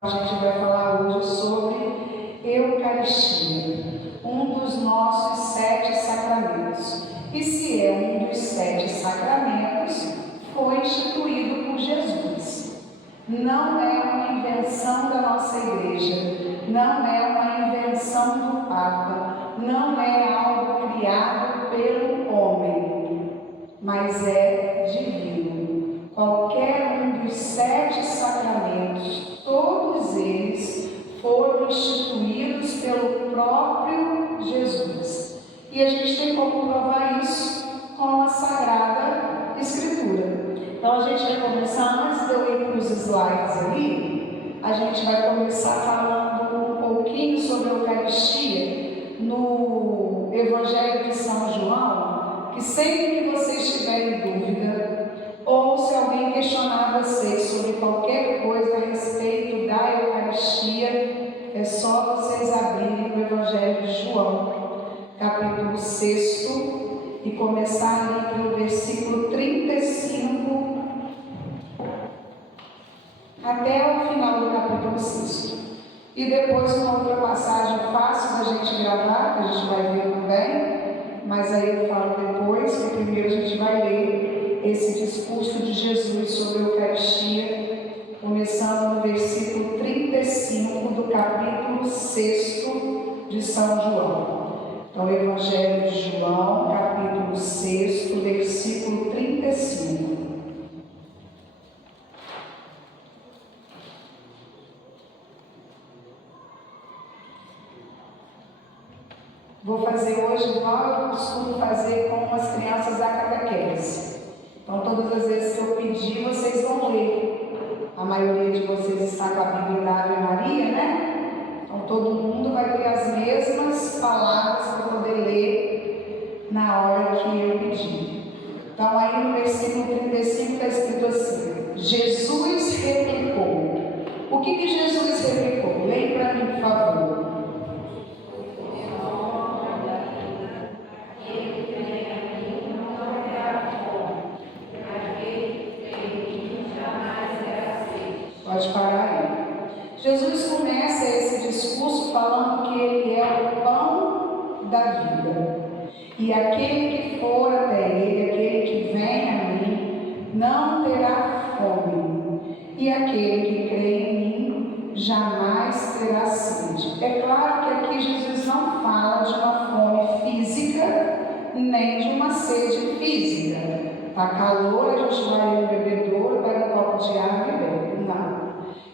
A gente vai falar hoje sobre Eucaristia, um dos nossos 7 sacramentos. E se é um dos 7 sacramentos, foi instituído por Jesus. Não é uma invenção da nossa igreja, não é uma invenção do Papa, não é algo criado pelo homem, mas é divino. Qualquer um dos 7 sacramentos, todos eles foram instituídos pelo próprio Jesus. E a gente tem como provar isso com a Sagrada Escritura. Então a gente vai começar, antes de eu ir para os slides ali, a gente vai começar falando um pouquinho sobre a Eucaristia no Evangelho de São João, que sempre que vocês tiverem dúvida, ou se alguém questionar vocês sobre qualquer coisa a respeito da Eucaristia, é só vocês abrirem o Evangelho de João, capítulo 6, e começar ali pelo versículo 35 até o final do capítulo 6. E depois uma outra passagem fácil da gente gravar, que a gente vai ver também, mas aí eu falo depois, que primeiro a gente vai ler esse discurso de Jesus sobre a Eucaristia, começando no versículo 35 do capítulo 6 de São João. Então, Evangelho de João, capítulo 6, versículo 35. Vou fazer hoje igual eu costumo fazer com as crianças da catequese. Então, todas as vezes que eu pedir, vocês vão ler. A maioria de vocês está com a Bíblia da Ave Maria, né? Então, todo mundo vai ter as mesmas palavras para poder ler na hora que eu pedir. Então, aí no versículo 35 está escrito assim: Jesus replicou. O que Jesus replicou? Leia para mim, por favor. Pode parar aí. Jesus começa esse discurso falando que ele é o pão da vida. E aquele que for até ele, aquele que vem a mim, não terá fome. E aquele que crê em mim, jamais terá sede. É claro que aqui Jesus não fala de uma fome física, nem de uma sede física. Está calor, a gente vai no bebedouro, pega um copo de água e bebe. Não.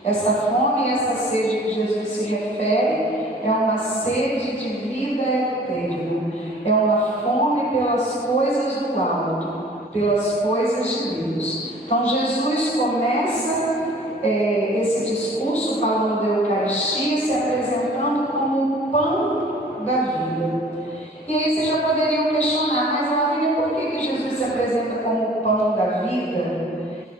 Essa fome e essa sede que Jesus se refere é uma sede de vida eterna. É uma fome pelas coisas do alto, pelas coisas de Deus. Então Jesus começa esse discurso falando da Eucaristia, se apresentando como o pão da vida. E aí vocês já poderiam questionar, mas Lavínia, por que Jesus se apresenta como o pão da vida?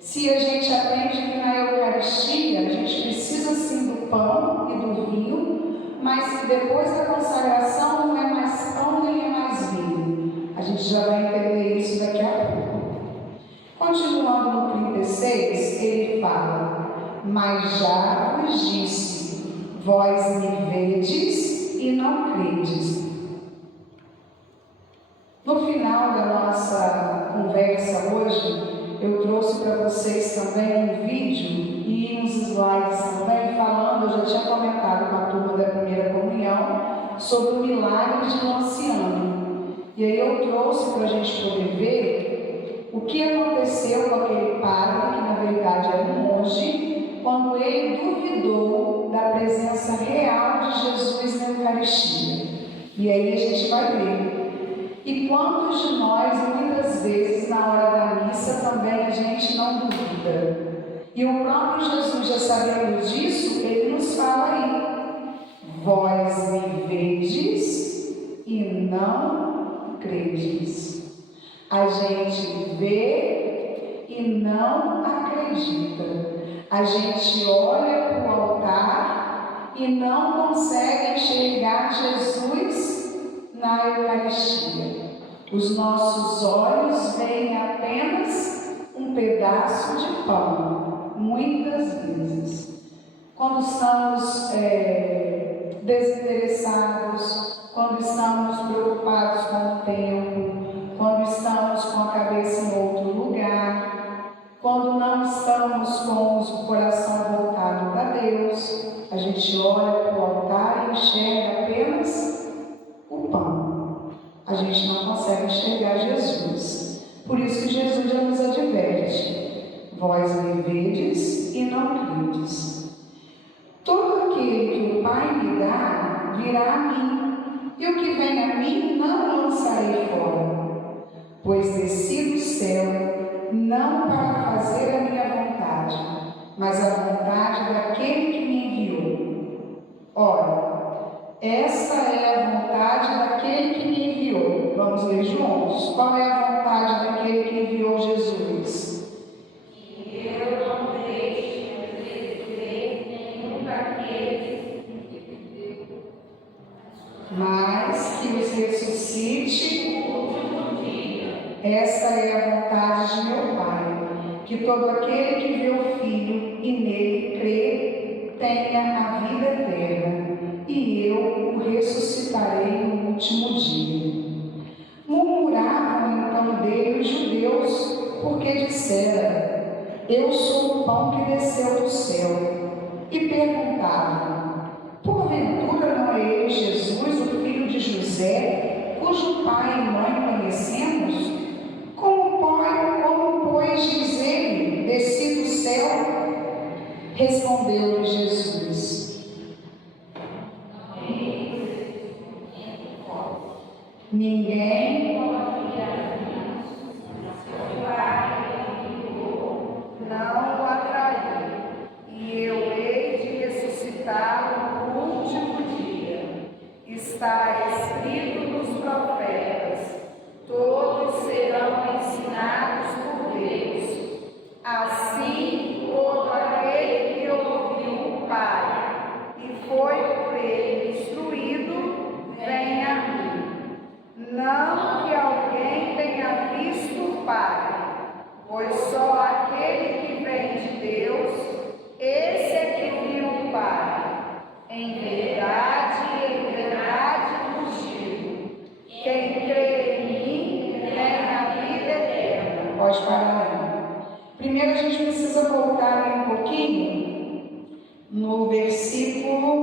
Se a gente aprende que na Eucaristia a gente precisa sim do pão e do vinho, mas que depois da consagração não é mais pão nem é mais vinho. A gente já vai entender isso daqui a pouco. Continuando no 36, ele fala: mas já vos disse, vós me vedes e não credes. No final da nossa conversa hoje, eu trouxe para vocês também um vídeo e uns slides também falando, eu já tinha comentado com a turma da primeira comunhão sobre o milagre de Lanciano. E aí eu trouxe para a gente poder ver o que aconteceu com aquele padre, que na verdade era um monge, quando ele duvidou da presença real de Jesus na Eucaristia. E aí a gente vai ver. E quantos de nós, muitas vezes, na hora da missa, também a gente não duvida. E o próprio Jesus, já sabendo disso, ele nos fala aí: vós me vedes e não credes. A gente vê e não acredita. A gente olha para o altar e não consegue enxergar Jesus na Eucaristia. Os nossos olhos veem apenas um pedaço de pão, muitas vezes. quando estamos desinteressados, quando estamos preocupados com o tempo, quando estamos com a cabeça em outro lugar, quando não estamos com o coração voltado para Deus, a gente olha para o altar e enxerga apenas o pão. A gente não consegue enxergar Jesus. Por isso que Jesus já nos adverte: vós me vedes e não credes. Todo aquele que o Pai me dá, virá a mim, e o que vem a mim não lançarei fora, pois desci do céu, não para fazer a minha vontade, mas a vontade daquele que me enviou. Ora, esta é a vontade daquele que me enviou. Vamos ler juntos. Qual é a vontade daquele que enviou Jesus? Que eu não deixe nenhum daqueles, mas que os ressuscite no último dia. Esta é a vontade de meu Pai, que todo aquele que vê o Filho e nele crê tenha a vida eterna, e eu o ressuscitarei no último dia. Murmuravam então dele os judeus, porque dissera: eu sou o pão que desceu do céu. E perguntavam: porventura não é ele Jesus, o filho de José, cujo pai e mãe conhecemos? Como pois diz ele, desci do céu? Respondeu-lhe Jesus: ninguém não o atraiu, e eu hei de ressuscitá-lo no último dia. Está escrito nos profetas: todos serão ensinados por Deus. Assim, todo aquele que ouviu o Pai e foi por ele instruído, vem a mim. Não que alguém tenha visto o Pai, pois só aquele que vem de Deus, esse é que viu o Pai. Em verdade vos digo: quem crê em mim tem a vida eterna. Pode parar aí. Primeiro a gente precisa voltar aí um pouquinho no versículo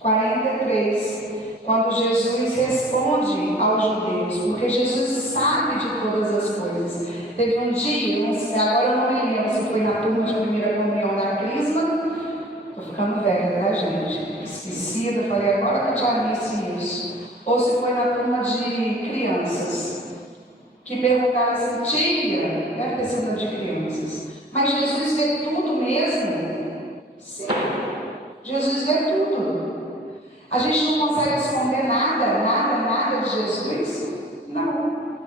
43, quando Jesus responde aos judeus, porque Jesus sabe de todas as coisas. Teve um dia, agora eu não me lembro se foi na turma de primeira comunhão da Crisma, estou ficando velha, tá, gente? Esquecida, falei agora que eu já disse isso. Ou se foi na turma de crianças, que perguntaram assim: tia, deve ter sido de crianças, mas Jesus vê tudo mesmo? Sim, Jesus vê tudo. A gente não consegue esconder nada de Jesus? Não.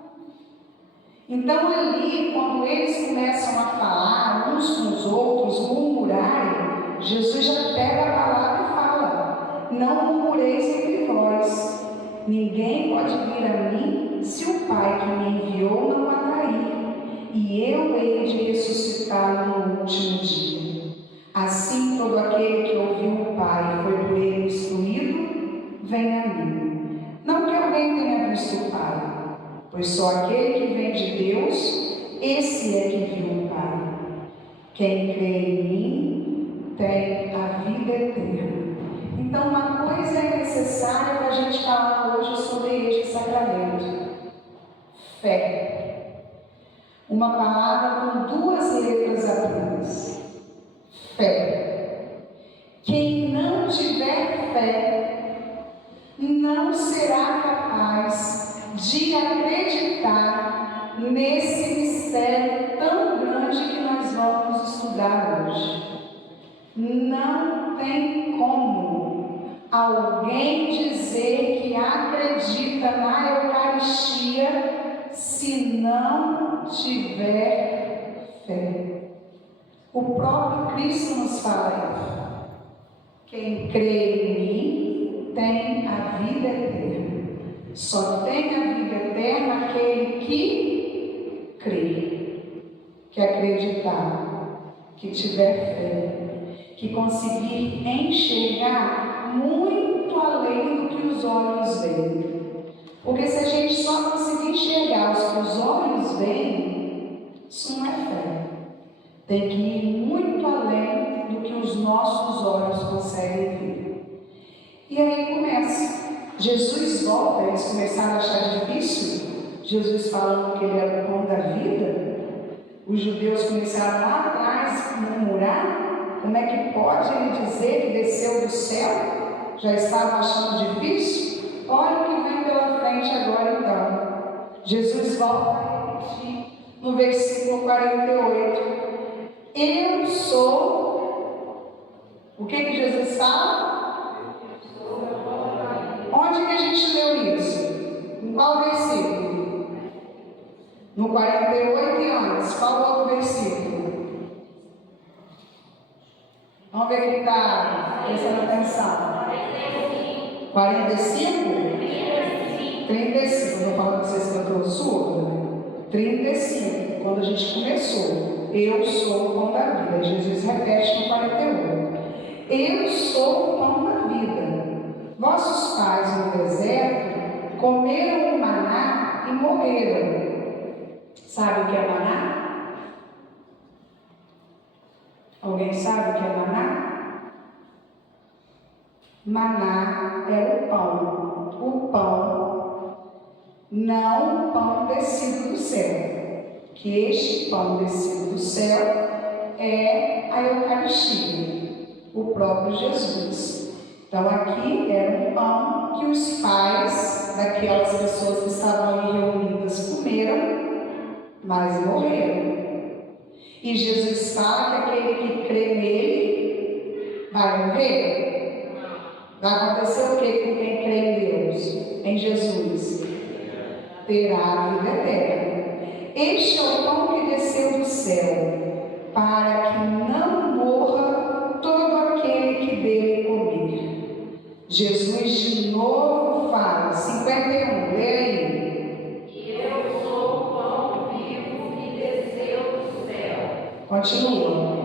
Então ali, quando eles começam a falar uns com os outros, murmurarem, Jesus já pega a palavra e fala: não murmureis entre vós. Ninguém pode vir a mim se o Pai que me enviou não atrair, e eu hei de ressuscitá-lo no último dia. Assim, todo aquele que ouviu o Pai e foi por ele instruído, vem a mim. Não que alguém tenha visto o Pai, pois só aquele que vem de Deus, esse é que viu o Pai. Quem crê em mim tem a vida eterna. Então, uma coisa é necessária para a gente falar hoje sobre este sacramento: fé. Uma palavra com duas letras apenas: fé. Quem não tiver fé não será capaz de acreditar nesse mistério tão grande que nós vamos estudar hoje. Não tem como alguém dizer que acredita na Eucaristia se não tiver fé. O próprio Cristo nos fala isso: quem crê em mim tem a vida eterna. Só tem a vida eterna aquele que crer, que acreditar, que tiver fé, que conseguir enxergar muito além do que os olhos veem. Porque se a gente só conseguir enxergar os que os olhos veem, isso não é fé. Tem que ir muito além do que os nossos olhos conseguem ver. E aí começa. Jesus volta, eles começaram a achar difícil, Jesus falando que ele era o pão da vida. Os judeus começaram lá atrás a murmurar. Como é que pode ele dizer que desceu do céu? Já estavam achando difícil? Olha o que vem pela frente agora então. Jesus volta a repetir no versículo 48. Eu sou. O que Jesus fala? Onde que a gente leu isso? Em qual versículo? No 48 e antes. Qual outro versículo? Vamos ver quem está prestando atenção. 45? 35. Estou falando para vocês que eu estou surda, né? 35. Quando a gente começou. Eu sou o pão da vida. Jesus repete no 41. Eu sou o pão da vida. Vossos pais no deserto comeram o maná e morreram. Sabe o que é maná? Alguém sabe o que é maná? Maná é o pão. O pão, não o pão descido do céu. Que este pão descido do céu é a Eucaristia, o próprio Jesus. Então aqui era um pão que os pais daquelas pessoas que estavam ali reunidas comeram, mas morreram. E Jesus fala que aquele que crê nele vai morrer. Vai acontecer o que com quem crê em Deus, em Jesus? Terá a vida eterna. Este é o pão que desceu do céu, para que não morra todo aquele que dele comer. Jesus de novo fala, 51, lê aí. Eu sou o pão vivo que desceu do céu. Continua.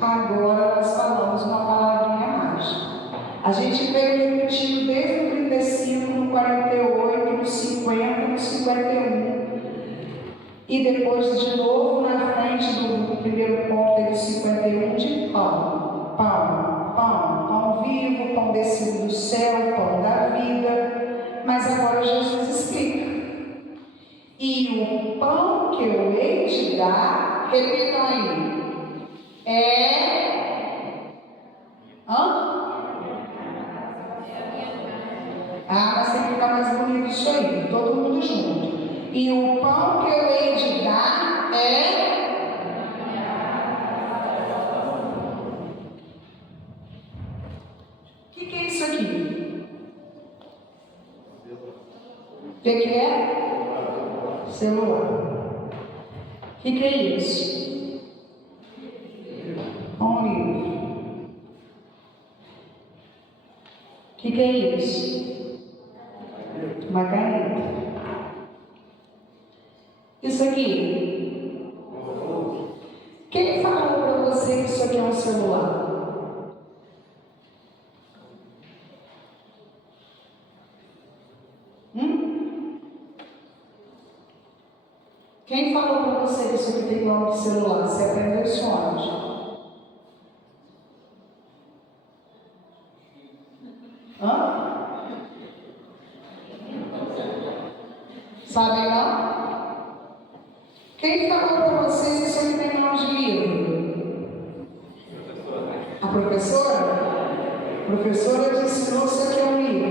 Agora nós falamos uma palavrinha mágica. A gente veio repetindo desde o 35, no 48, no 50, no 51. E depois de novo na frente do primeiro ponto do 51 de pão. Pão, pão, pão vivo, pão descido do céu, pão da vida. Mas agora Jesus explica. E o pão que eu hei de dar, repitam aí. Mas tem que ficar mais bonito isso aí, todo mundo junto. E o pão que eu hei de dar é... O que é isso aqui? O que é? Celular. O que é isso? Um livro. O que é isso? Uma caneta. Isso aqui. Quem falou para você que isso aqui é um celular? Quem falou para você que isso aqui tem nome de celular? Você aprendeu isso onde? Sabem lá? Quem falou para vocês que isso aqui tem nome de livro? A professora? A professora te ensinou que isso aqui é um livro.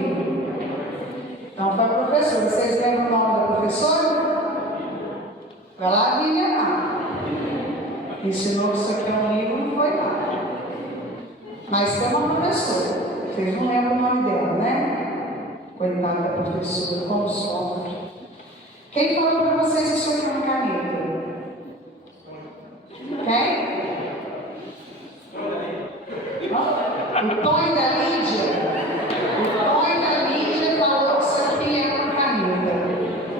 Então foi a professora. Vocês lembram o nome da professora? Vai lá, Viviana. Ensinou que isso aqui é um livro, não foi lá. Mas tem uma professora. Vocês não lembram o nome dela, né? Coitada da professora, como sofre. Quem falou para vocês que isso aqui é uma caneta? Quem? O Tonho da Lídia falou que isso aqui é uma caneta.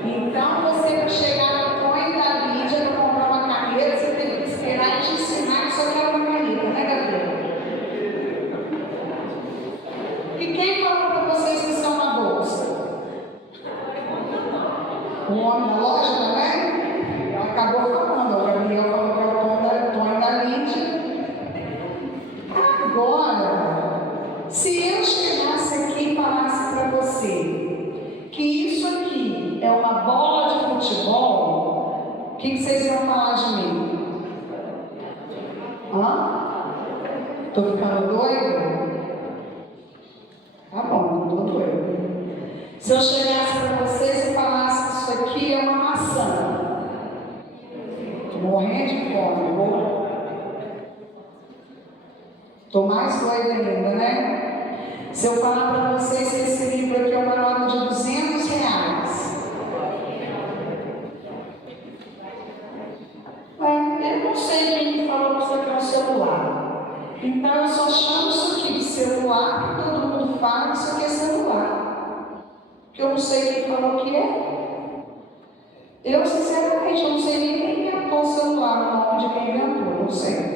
Então, você para chegar no Tonho da Lídia para comprar uma caneta, você tem que esperar e te ensinar que isso aqui é uma caneta, né, Gabriel? E quem falou para vocês que isso é uma bolsa? Um homem na loja também? Ela acabou falando, o Gabriel falou que é o Tonho da Lídia. Agora, se eu chegasse aqui e falasse para você que isso aqui é uma bola de futebol, o que vocês iam falar de mim? Tô ficando doido? Tá bom, não tô doido. Se eu chegasse para vocês e falasse que isso aqui é uma maçã, tô morrendo de fome, tô mais doida ainda, né? Se eu falar para vocês que esse livro aqui é uma nota de R$200, eu não sei quem falou que isso aqui é um celular. Então eu só chamo isso aqui de celular, porque todo mundo fala que isso aqui é celular. Porque eu não sei quem falou que é. Eu, sinceramente, eu não sei nem quem inventou o celular, o nome de quem inventou, não sei.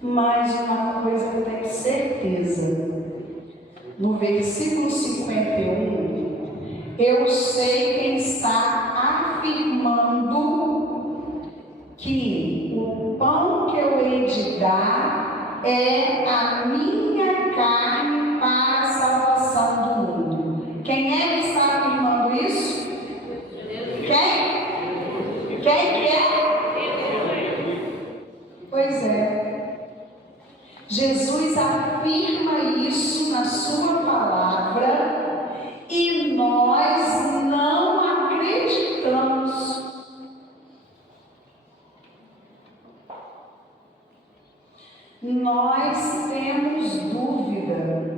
Mas uma coisa eu tenho certeza, no versículo 51, eu sei quem está afirmando que o pão que eu hei de dar é a minha carne para a salvação do mundo. Quem é que está afirmando isso? Quem? Quem que é? Pois é. Jesus afirma isso na sua palavra e nós não acreditamos. Nós temos dúvida.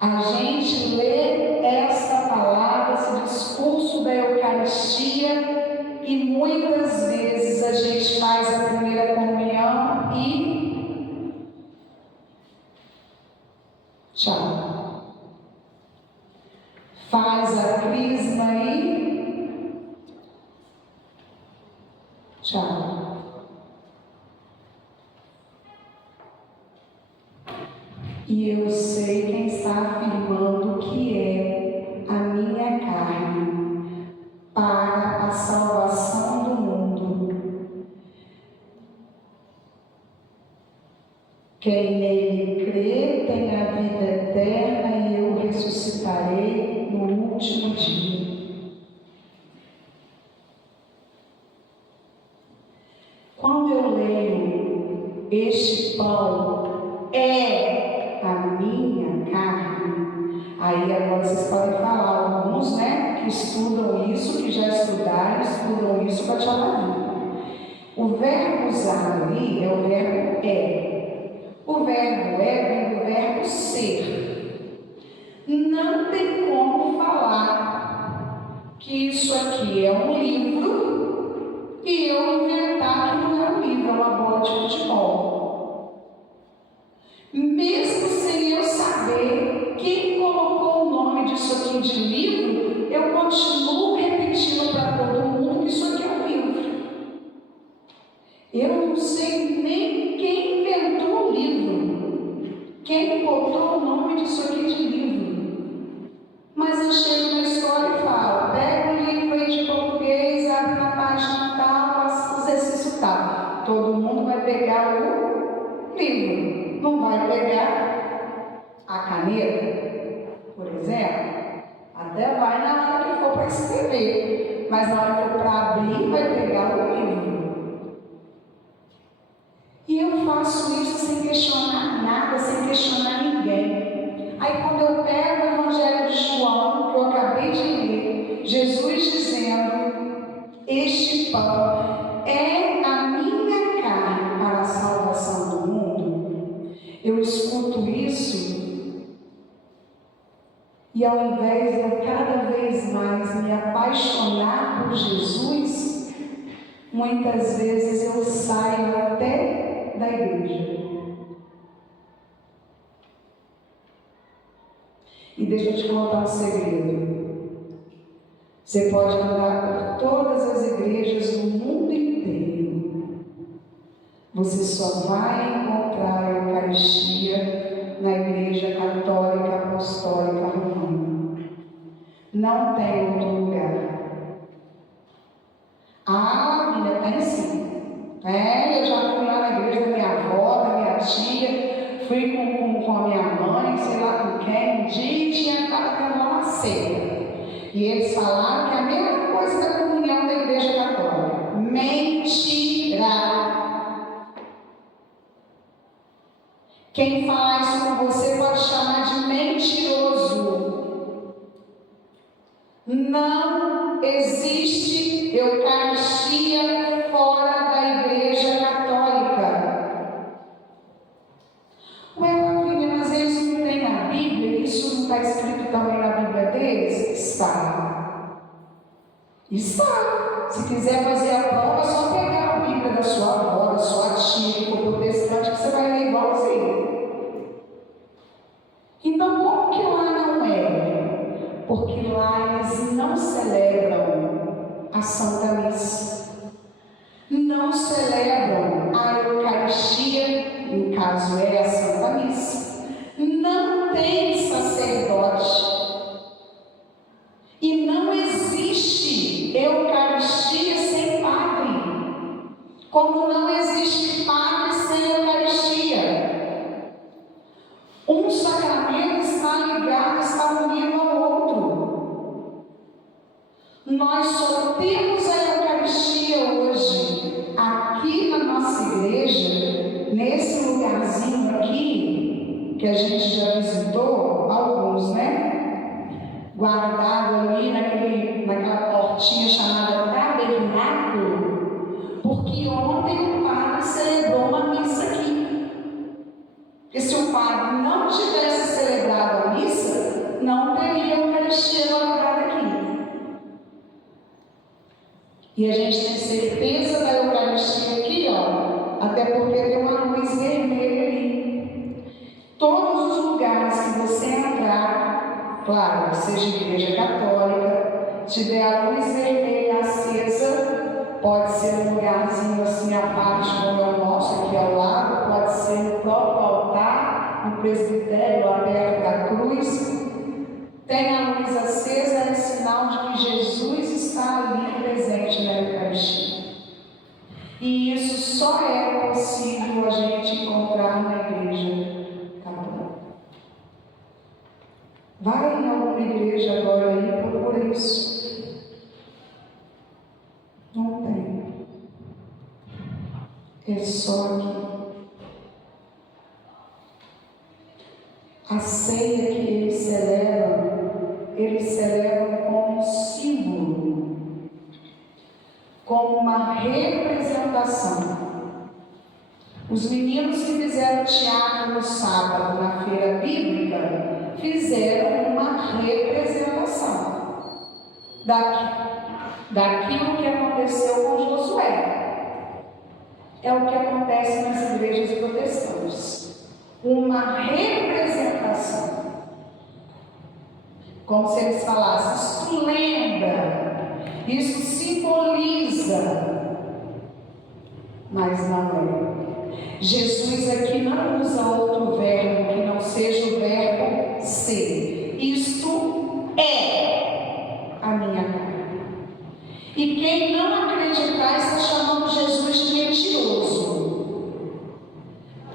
A gente lê essa palavra, esse discurso da Eucaristia, e muitas vezes a gente faz a primeira comunhão e tchau. Faz a crisma e tchau. E eu sei quem está afirmando que é a minha carne para a salvação do mundo. Quem nele crê tem a vida eterna e eu ressuscitarei no último dia. Quando eu leio este pão é a minha carne, aí agora vocês podem falar, alguns, né, que estudam isso, que já estudaram, estudam isso para te falar. O verbo usado ali é o verbo é. O verbo é vem do verbo ser. Não tem como falar que isso aqui é um livro e eu inventar que não é um livro, é uma bola de futebol. Mesmo sem eu saber quem colocou o nome disso aqui de livro, eu continuo repetindo para todo mundo que isso aqui é um livro. Eu não sei nem quem inventou o livro, quem botou o nome disso aqui de livro. Mas eu chego na escola e falo, pega um livro aí de português, abre na página tal, faça o exercício tal. Todo mundo vai pegar o livro, não vai pegar a caneta, por exemplo. Até vai na hora que for para escrever, mas na hora que for para abrir, vai pegar o livro. E eu faço isso sem questionar nada, sem questionar ninguém. Aí quando eu pego o Evangelho de João, que eu acabei de ler, Jesus dizendo, este pão é a minha carne para a salvação do mundo, eu escuto isso e ao invés de eu cada vez mais me apaixonar por Jesus, muitas vezes eu saio até da igreja. E deixa eu te contar um segredo. Você pode andar por todas as igrejas do mundo inteiro. Você só vai encontrar a Eucaristia na Igreja Católica Apostólica Romana. Não tem outro lugar. Ah, Lavínia, tem sim. Eu já fui lá na igreja da minha avó, da minha tia, fui com a minha mãe, sei lá com quem, um dia estava tendo lá uma ceia. E eles falaram que é a mesma coisa da comunhão da Igreja Católica. Mentira! Quem fala isso com você pode chamar de mentiroso. Não existe Eucaristia fora da Igreja Católica. Ué, Lavínia, mas eles não têm na Bíblia? Isso não está escrito também na Bíblia deles? Está. Está. Se quiser fazer a prova, é só pegar a Bíblia da sua avó, da sua tia, que for protestante, que você vai ler igualzinho. Então, como que lá não é? Porque lá eles não celebram a Santa Missa. Não celebram a Eucaristia, no caso é a Santa Missa. Não tem sacerdote. E não existe Eucaristia sem padre. Como não existe padre sem Eucaristia. Um sacramento está ligado, está unido ao outro. Nós só temos a Eucaristia hoje, aqui na nossa igreja, nesse lugarzinho aqui, que a gente já visitou, alguns, né? Guardado ali naquela portinha chamada tabernáculo, porque ontem o padre celebrou uma missa aqui. E se o padre não tivesse celebrado a missa, não teria a Eucaristia guardada aqui. E a gente tem certeza da Eucaristia aqui, ó, até porque tem uma luz vermelha ali. Todos os lugares que você entrar, claro, seja igreja católica, tiver a luz vermelha acesa, pode ser um lugarzinho assim à parte como é o nosso aqui ao lado, pode ser no próprio altar, no presbitério lá perto da cruz. Tem a luz acesa, é sinal de que Jesus está ali presente na Eucaristia. E isso só é possível a gente encontrar na igreja católica. Vai em alguma igreja agora e procura isso. Não tem. É só aqui. A ceia que eles celebram como um símbolo, como uma representação. Os meninos que fizeram teatro no sábado, na feira bíblica, fizeram uma representação daquilo que aconteceu com Josué. É o que acontece nas igrejas protestantes. Uma representação. Como se eles falassem, isso lembra, isso simboliza, mas não é. Jesus aqui não usa outro verbo que não seja o verbo ser. Isto é a minha carne. E quem não acreditar está chamando Jesus de mentiroso.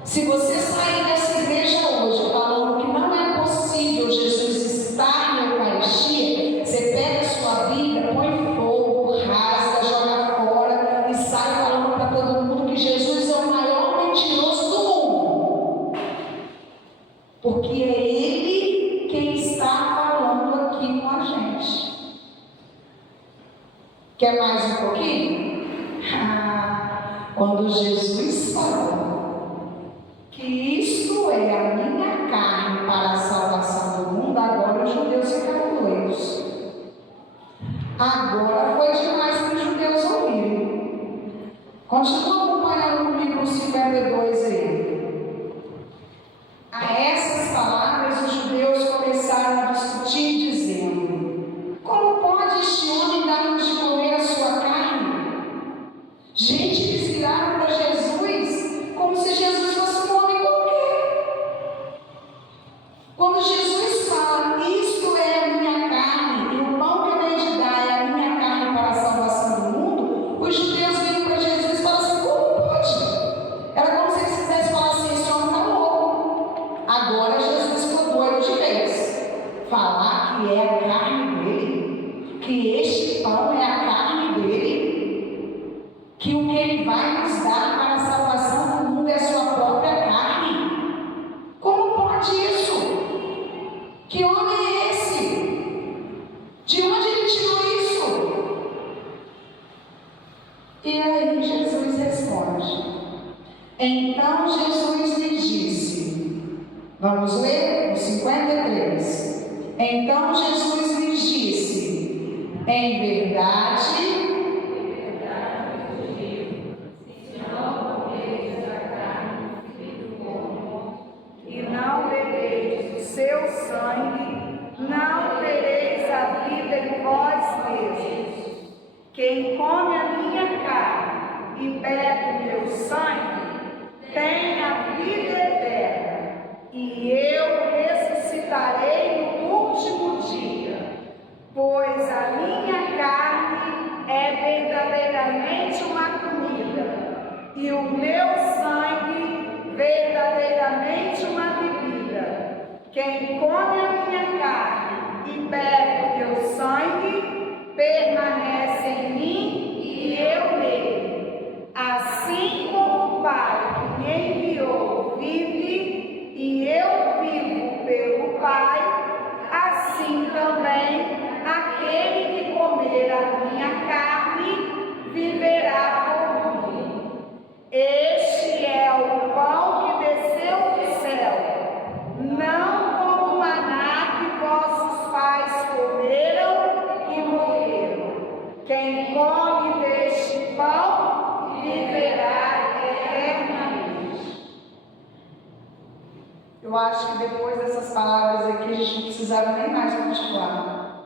Se você sair dessa igreja hoje falando que não é possível Jesus estar na Eucaristia, você pega a sua Bíblia, põe fogo, rasga, joga fora e sai falando para todo mundo que Jesus é o maior mentiroso do mundo. Porque é Ele quem está falando aqui com a gente. Quer mais um pouquinho? Quando Jesus fala que isto é a minha carne para a salvação do mundo, agora os judeus ficaram doidos. Agora foi demais para os judeus ouvirem. Continua acompanhando comigo no 52 aí. A essas palavras os judeus começaram a discutir, dizendo: como pode este homem dar-nos de comer a sua carne? Gente, eles viraram para Jesus como se Jesus fosse um homem qualquer. Quando Jesus fala, isto é a minha carne, e o pão que eu venho de dar é a minha carne para a salvação do mundo, os judeus viram para Jesus e falam assim: como pode? Era como se eles quisessem falar assim: esse homem está louco. Agora Jesus ficou doido de vez. Falar que é a carne dele, que este pão é a carne dele, que o que ele vai nos dar para a salvação do mundo é a sua própria carne. Como pode isso? Que homem é esse? De onde ele tirou isso? E aí Jesus responde. Então Jesus lhe disse, vamos ler o 53. Então Jesus lhe disse, em verdade, seu sangue, não tereis a vida em vós mesmos. Quem come a minha carne e bebe o meu sangue, tem a vida eterna, e eu ressuscitarei no último dia. Pois a minha carne é verdadeiramente uma comida, e o meu sangue verdadeiramente uma bebida. Quem come a minha carne e bebe o meu sangue, permanece em mim e eu nele. Assim como o Pai que me enviou vive e eu vivo pelo Pai, assim também aquele que comer a minha carne viverá por mim. Este é o pão que desceu do céu, não como o maná que vossos pais comeram e morreram. Quem come deste pão viverá eternamente. Eu acho que depois dessas palavras aqui a gente não precisava nem mais continuar.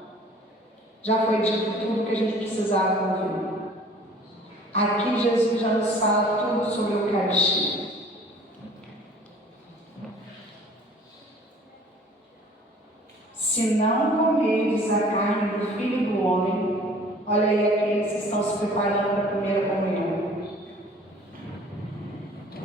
Já foi dito tudo que a gente precisava ouvir. Aqui Jesus já nos fala tudo sobre a Eucaristia. Se não comerdes a carne do Filho do Homem, olha aí aqueles que estão se preparando para a primeira comunhão.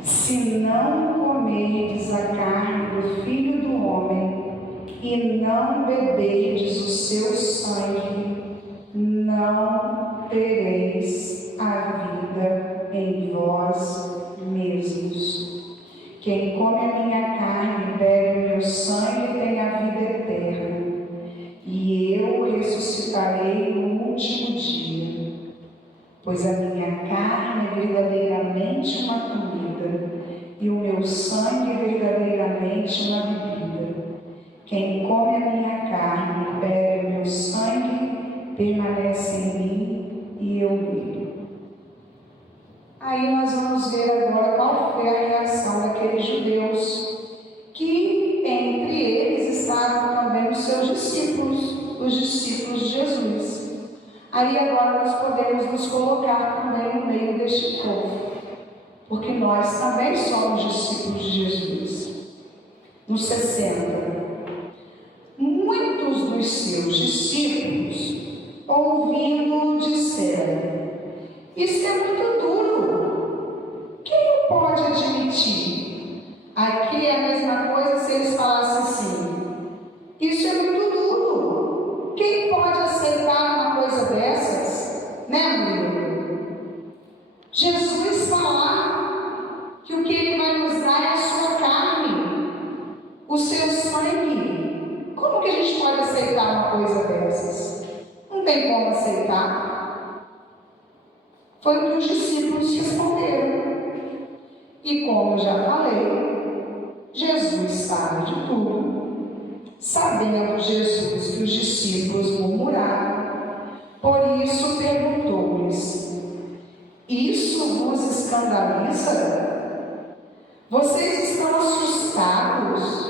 Se não comerdes a carne do Filho do Homem e não beberdes o seu sangue, não tereis a vida em vós mesmos. Quem come a minha carne e bebe o meu sangue tem a vida eterna, e eu ressuscitarei no último dia. Pois a minha carne é verdadeiramente uma comida, e o meu sangue é verdadeiramente uma bebida. Quem come a minha carne e bebe o meu sangue permanece em mim e eu nele. Aí nós vamos ver agora qual foi a reação daqueles judeus, que entre eles estavam também os seus discípulos, os discípulos de Jesus. Aí agora nós podemos nos colocar também no meio deste povo, porque nós também somos discípulos de Jesus. No 60, muitos dos seus discípulos, ouvindo, disseram: isso é muito duro, quem o pode admitir? Aqui é a mesma coisa se eles falassem assim: isso é muito duro, quem pode aceitar uma coisa dessas? Né, amigo? Jesus falar que o que ele vai nos dar é a sua carne, o seu sangue. Como que a gente pode aceitar uma coisa dessas? Não tem como aceitar. Foi o que os discípulos responderam. E como eu já falei, Jesus sabe de tudo. Sabendo Jesus que os discípulos murmuraram, por isso perguntou-lhes: isso vos escandaliza? Vocês estão assustados?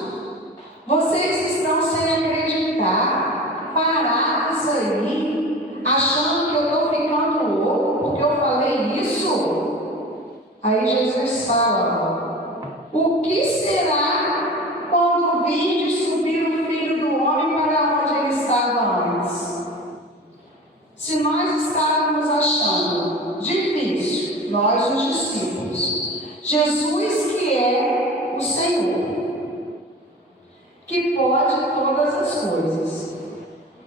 Vocês estão sem acreditar, parados aí, achando que eu estou ficando louco porque eu falei isso? Aí Jesus fala: o que será quando virdes subir o Filho do Homem para onde ele estava antes? Se nós estávamos achando difícil, nós os discípulos, Jesus que é o Senhor, que pode todas as coisas,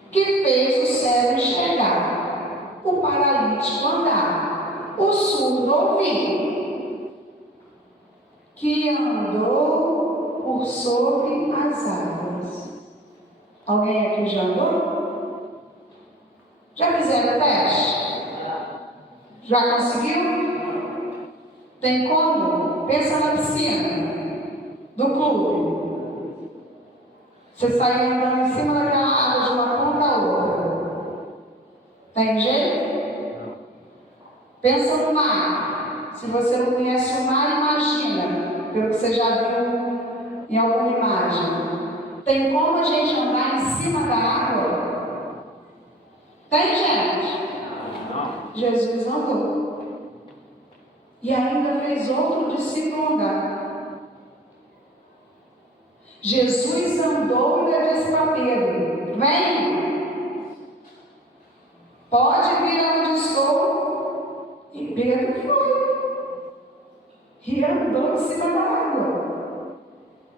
que fez o cego enxergar, o paralítico andar, o surdo ouvir, que andou por sobre as águas. Alguém aqui já andou? Já fizeram o teste? Já conseguiu? Tem como? Pensa na piscina do clube. Você sai andando em cima daquela água de uma ponta a outra. Tem jeito? Pensa no mar. Se você não conhece o mar, imagina, pelo que você já viu em alguma imagem. Tem como a gente andar em cima da água? Tem, gente? Jesus andou. E ainda fez outro discípulo andar. Jesus andou e ainda disse para Pedro: vem, pode vir onde estou. E Pedro foi. E andou em cima da água.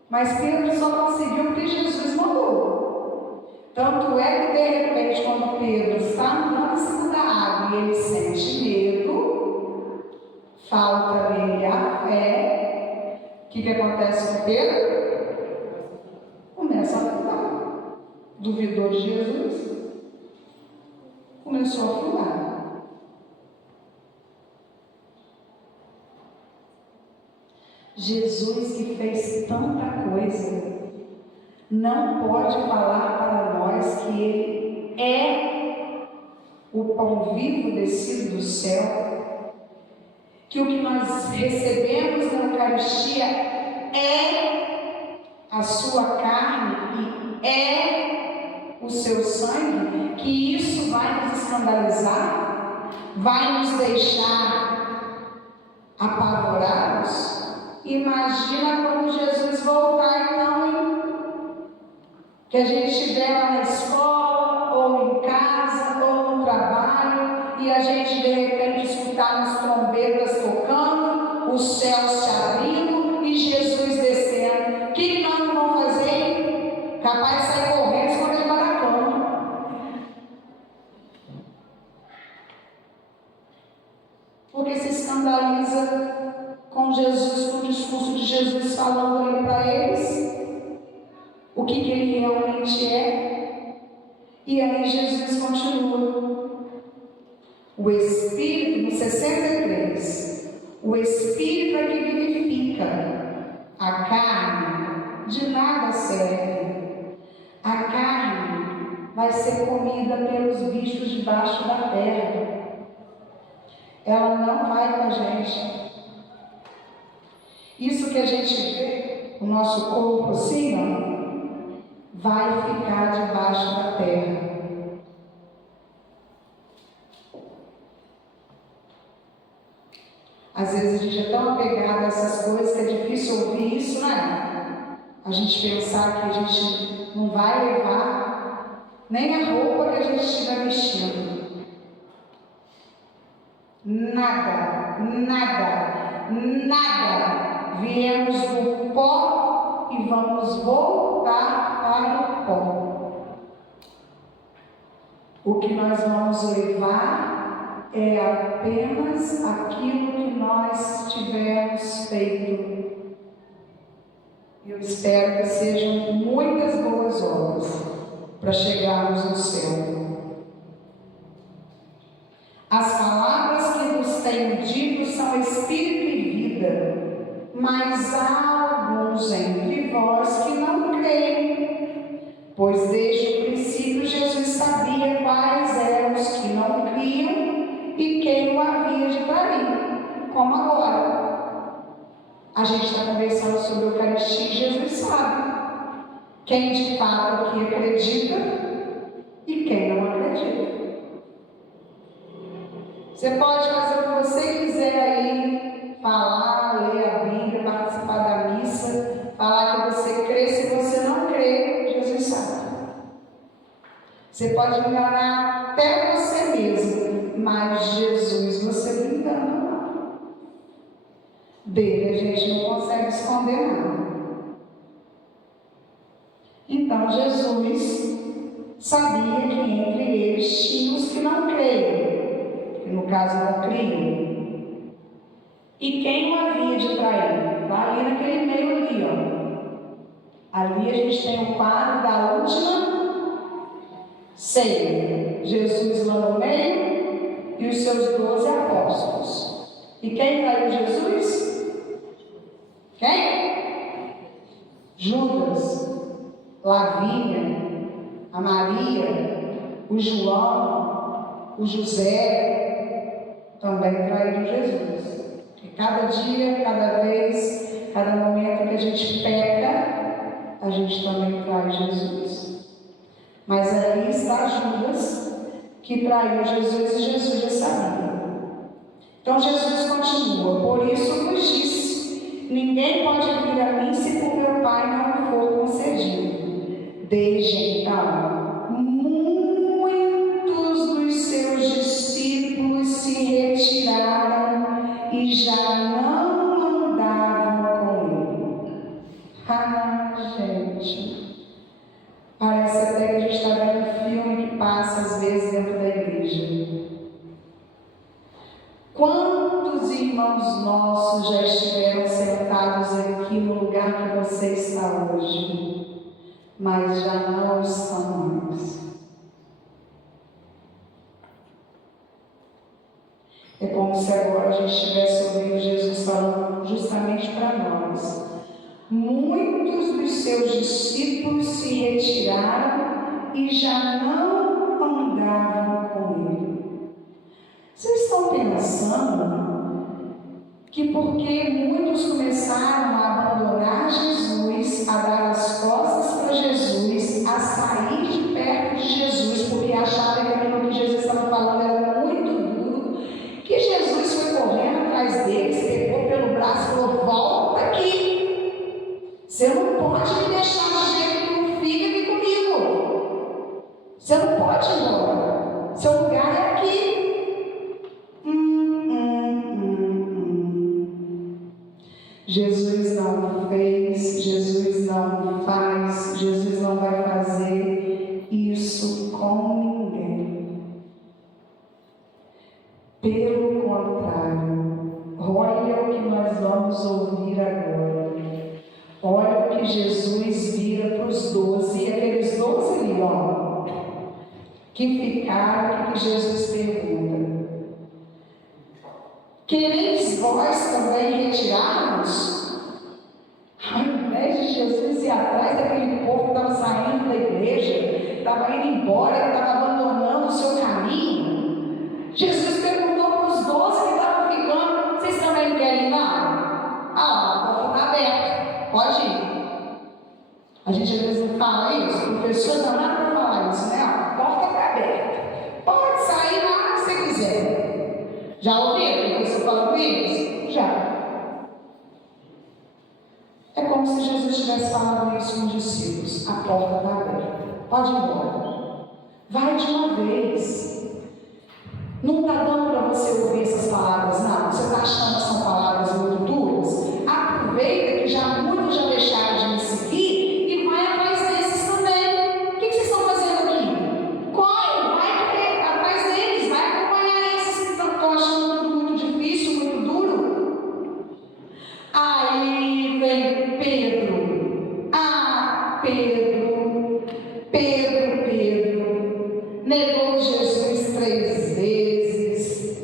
Mas Pedro só conseguiu porque Jesus mandou. Tanto é que, de repente, quando Pedro está andando em cima da água e ele sente medo, falta nele a fé, o que acontece com Pedro? Começa a afundar. Duvidou de Jesus, começou a afundar. Jesus, que fez tanta coisa, não pode falar para nós que Ele é o pão vivo descido do céu, que o que nós recebemos na Eucaristia é a sua carne e é o seu sangue, que isso vai nos escandalizar, vai nos deixar apavorados? Imagina quando Jesus voltar, então, hein? Que a gente estiver lá na escola, ou em casa, ou no trabalho, e a gente de repente escutar as trombetas tocando, os céus se abrindo e Jesus descendo. O que nós não vamos fazer? Capaz de sair correndo e esconder debaixo da cama. Porque se escandaliza com Jesus, com o discurso de Jesus falando ali para eles o que ele realmente é. E aí Jesus continua. O Espírito, no 63, o Espírito é que vivifica, a carne de nada serve. A carne vai ser comida pelos bichos debaixo da terra. Ela não vai com a gente. Isso que a gente vê, o nosso corpo assim, ó, vai ficar debaixo da terra. Às vezes a gente é tão apegado a essas coisas que é difícil ouvir isso, né? A gente pensar que a gente não vai levar nem a roupa que a gente estiver vestindo. Nada, nada, nada. Viemos do pó e vamos voltar para o pó. O que nós vamos levar é apenas aquilo que nós tivermos feito. Eu espero que sejam muitas boas obras para chegarmos no céu. As palavras que nos tenho dito são espírito e vida, mas há alguns entre vós que não creem, pois desde o princípio Jesus sabia quais eram os que não criam e quem o havia de trair, como agora. A gente está conversando sobre a Eucaristia e Jesus sabe quem de fato aqui acredita e quem não acredita. Você pode fazer o que você quiser aí, falar, ler a Bíblia, participar da missa, falar que você crê. Se você não crê, Jesus sabe. Você pode enganar até você mesmo, mas Jesus você não engana, não. Dele a gente não consegue esconder nada. Então Jesus sabia que entre eles tinha os que não creem, que no caso não criam. E quem o havia de trair? Está ali naquele meio ali, ó. Ali a gente tem o quadro da última ceia. Jesus lá no meio e os seus 12 apóstolos. E quem traiu Jesus? Quem? Judas, Lavínia, a Maria, o João, o José, também traíram Jesus. E cada dia, cada vez, cada momento que a gente peca, a gente também trai Jesus. Mas ali está Judas, que traiu Jesus, e Jesus já sabia. Então Jesus continua: por isso vos disse, ninguém pode vir a mim se por meu Pai não for concedido. Desde então, muitos dos seus discípulos se retiraram e já não andavam com ele. Gente, parece até que a gente está vendo um filme que passa às vezes dentro da igreja. Quantos irmãos nossos já estiveram sentados aqui no lugar que você está hoje, mas já não estão mais? É como se agora a gente estivesse ouvindo Jesus falando justamente para nós. Muitos dos seus discípulos se retiraram e já não andavam com ele. Vocês estão pensando que porque muitos começaram a abandonar Jesus, a dar as costas para Jesus, a sair de perto de Jesus, porque achavam que aquilo que Jesus estava falando era muito duro, que Jesus foi correndo atrás deles, pegou pelo braço e falou: volta aqui, você não pode me deixar do jeito que não fica aqui comigo, você não pode ir embora, seu lugar é aqui. Jesus não fez, Jesus não faz, Jesus não vai fazer isso com ninguém. Pelo contrário, olha o que nós vamos ouvir agora. Olha o que Jesus vira para os 12, e aqueles 12 ali, ó, que ficaram, que Jesus pergunta: quereis vós também retirar-vos? Ao invés de Jesus ir atrás daquele povo que estava saindo da igreja, estava indo embora, que estava abandonando o seu caminho, Jesus perguntou para os 12 que estavam ficando: vocês também querem ir lá? A porta está aberta, pode ir. A gente às vezes não fala isso, o professor não dá para falar isso, né? A porta está aberta, pode sair lá se você quiser. Já ouviram o professor falando isso? Já. É como se Jesus estivesse falando isso com os discípulos: a porta está aberta, pode ir embora, vai de uma vez. Não está dando para você ouvir essas palavras, não? Você está achando que são palavras muito duras? Aproveita que já muitos já deixaram de me seguir e vai atrás desses também. O que vocês estão fazendo aqui? Corre, vai atrás deles, vai acompanhar esses que estão achando tudo muito difícil, muito duro. Aí vem Pedro. Pedro negou Jesus 3 vezes,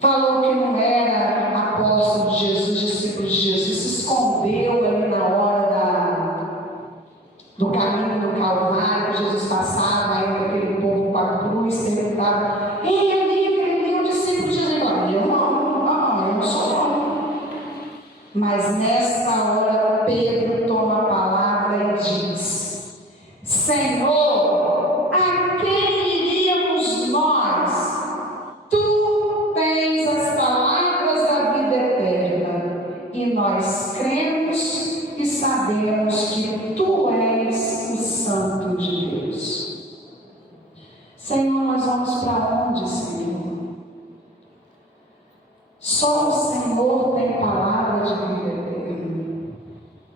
falou que não era apóstolo de Jesus, discípulo de Jesus, se escondeu ali na hora do caminho do Calvário, que Jesus passava entre aquele povo com a cruz, perguntava: ei, ali, aquele meu discípulo de Jesus. Eu não sou não. Mas nesta hora Pedro toma a palavra e diz: Senhor, a quem iríamos nós? Tu tens as palavras da vida eterna, e nós cremos e sabemos que tu és o Santo de Deus. Senhor, nós vamos para onde, Senhor? Só o Senhor tem palavra de vida eterna,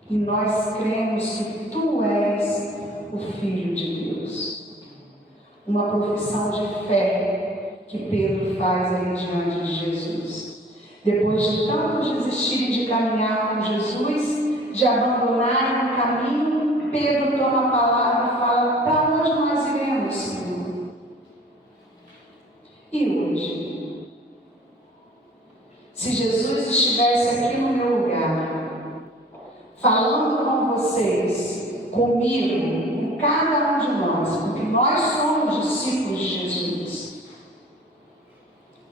e nós cremos que tu és o Filho de Deus. Uma profissão de fé que Pedro faz aí diante de Jesus. Depois de tantos desistirem de caminhar com Jesus, de abandonarem o caminho, Pedro toma a palavra e fala: para onde nós iremos, Senhor? E hoje? Se Jesus estivesse aqui no meu lugar, falando com vocês, comigo, com cada um de nós, porque nós somos discípulos de Jesus.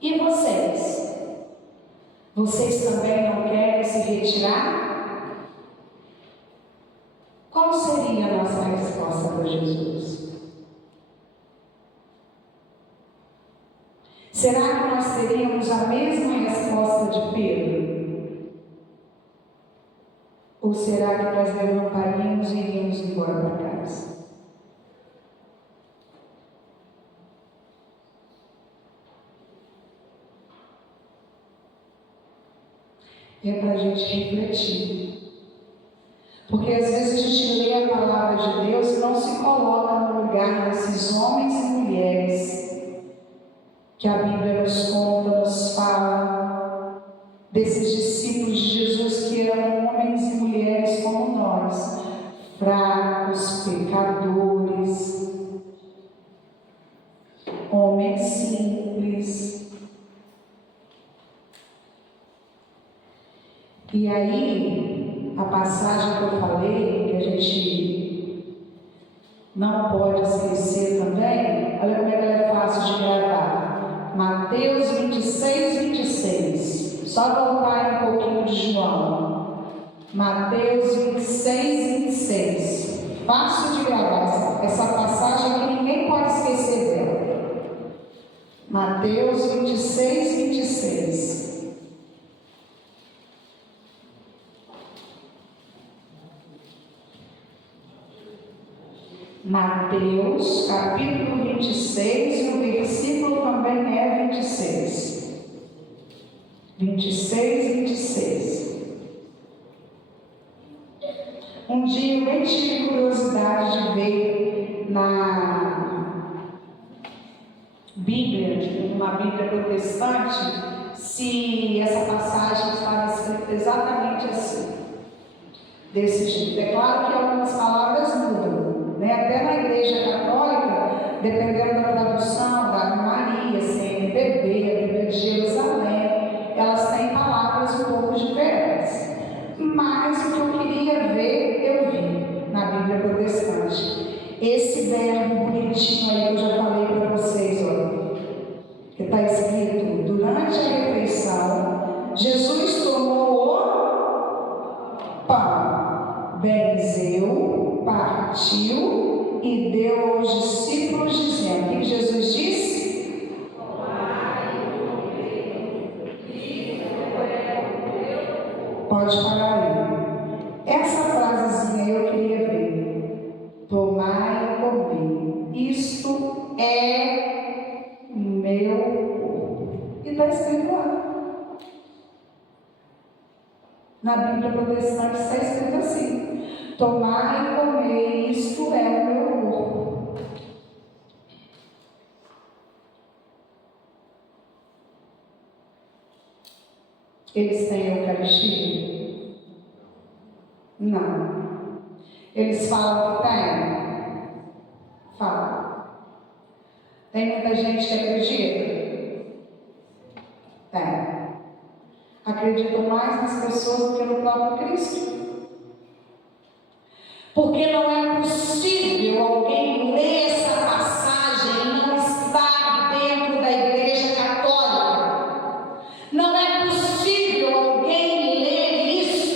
E vocês? Vocês também não querem se retirar? Qual seria a nossa resposta para Jesus? Será que nós teríamos a mesma resposta de Pedro? Ou será que nós levantaríamos e iríamos embora para casa? É para a gente refletir. Porque às vezes a gente lê a palavra de Deus e não se coloca no lugar desses homens e mulheres que a Bíblia nos conta, nos fala, desses discípulos de Jesus que eram homens e mulheres como nós, fracos, pecadores, homens simples. E aí, a passagem que eu falei, que a gente não pode esquecer também, olha como é que ela é fácil de gravar. Mateus 26, 26. Só voltar um pouquinho de João. Mateus 26, 26. Fácil de gravar. Essa passagem aqui ninguém pode esquecer dela. Mateus 26, 26. Mateus, capítulo 26, o versículo também é 26. 26, 26. Um dia eu bem tive curiosidade de ver na Bíblia, numa Bíblia protestante, se essa passagem estava escrita exatamente assim, desse tipo. É claro que algumas palavras mudam. Até na Igreja Católica, dependendo da tradução, da Maria, CNBB, a Bíblia de Jerusalém, elas têm palavras um pouco diferentes. Mas o que eu queria ver, eu vi na Bíblia protestante. Esse verbo bonitinho aí que eu já falei para vocês, olha, que está escrito: durante a refeição, Jesus tomou o pão, benzeu, partiu e deu aos discípulos, dizendo: o que Jesus disse? Pode parar aí. Essa frasezinha eu queria ver. Tomai e comei. Isto é meu corpo. E está escrito lá. Na Bíblia protestante está escrito assim: tomai e comei, isto é o meu corpo. Eles têm Eucaristia? Não. Eles falam que tem? Falam. Tem muita gente que acredita? Tem. Acreditam mais nas pessoas do que no próprio Cristo. Porque não é possível alguém ler essa passagem e não estar dentro da Igreja Católica. Não é possível alguém ler isso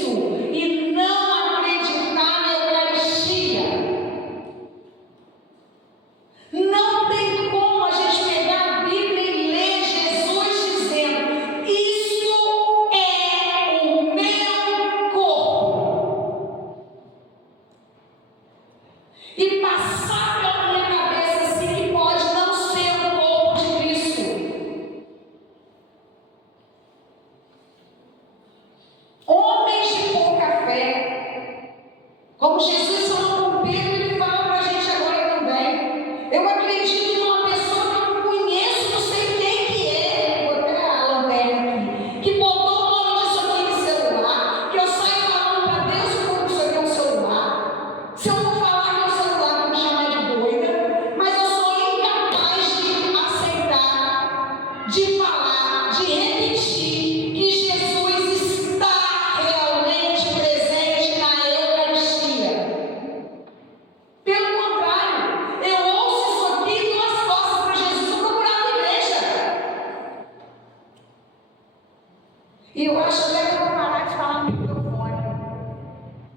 E eu acho até que eu vou parar de falar no microfone.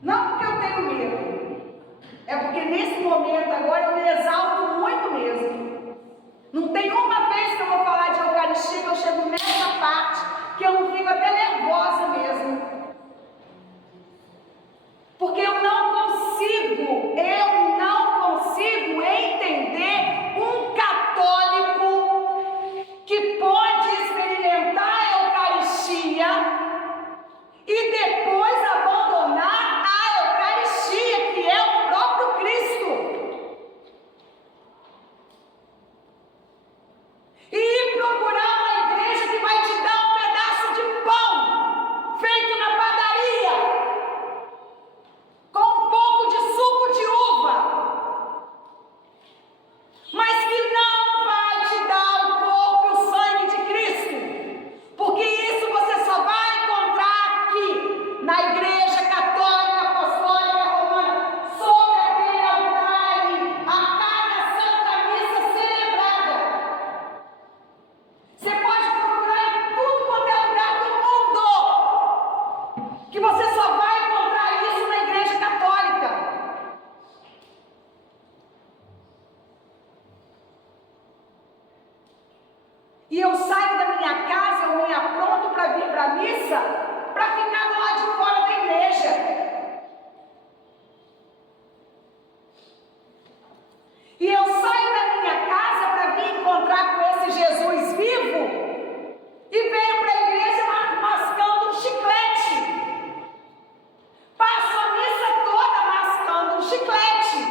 Não porque eu tenho medo. É porque nesse momento agora eu me exalto muito mesmo. Não tem uma vez que eu vou falar de Eucaristia que eu chego nessa parte que eu não fico até nervosa mesmo. Porque eu não consigo entender um católico que pode experimentar a Eucaristia e depois abandonar a Eucaristia, que é o próprio Cristo. E ir procurar uma igreja que vai te dar um pedaço de pão feito na padaria, com um pouco de suco de uva, mas que não vai te dar o corpo e o sangue de Cristo, porque isso você só vai encontrar aqui, na Igreja Católica Apostólica Romana, sobre aquele altar, a cada Santa Missa celebrada. Você pode procurar em tudo quanto é lugar do mundo, que você só vai encontrar isso na Igreja Católica. E eu saio da minha casa, eu me apronto para vir para a missa, para ficar do lado de fora da igreja. E eu saio da minha casa para vir encontrar com esse Jesus vivo e venho para a igreja mascando um chiclete. Passo a missa toda mascando um chiclete.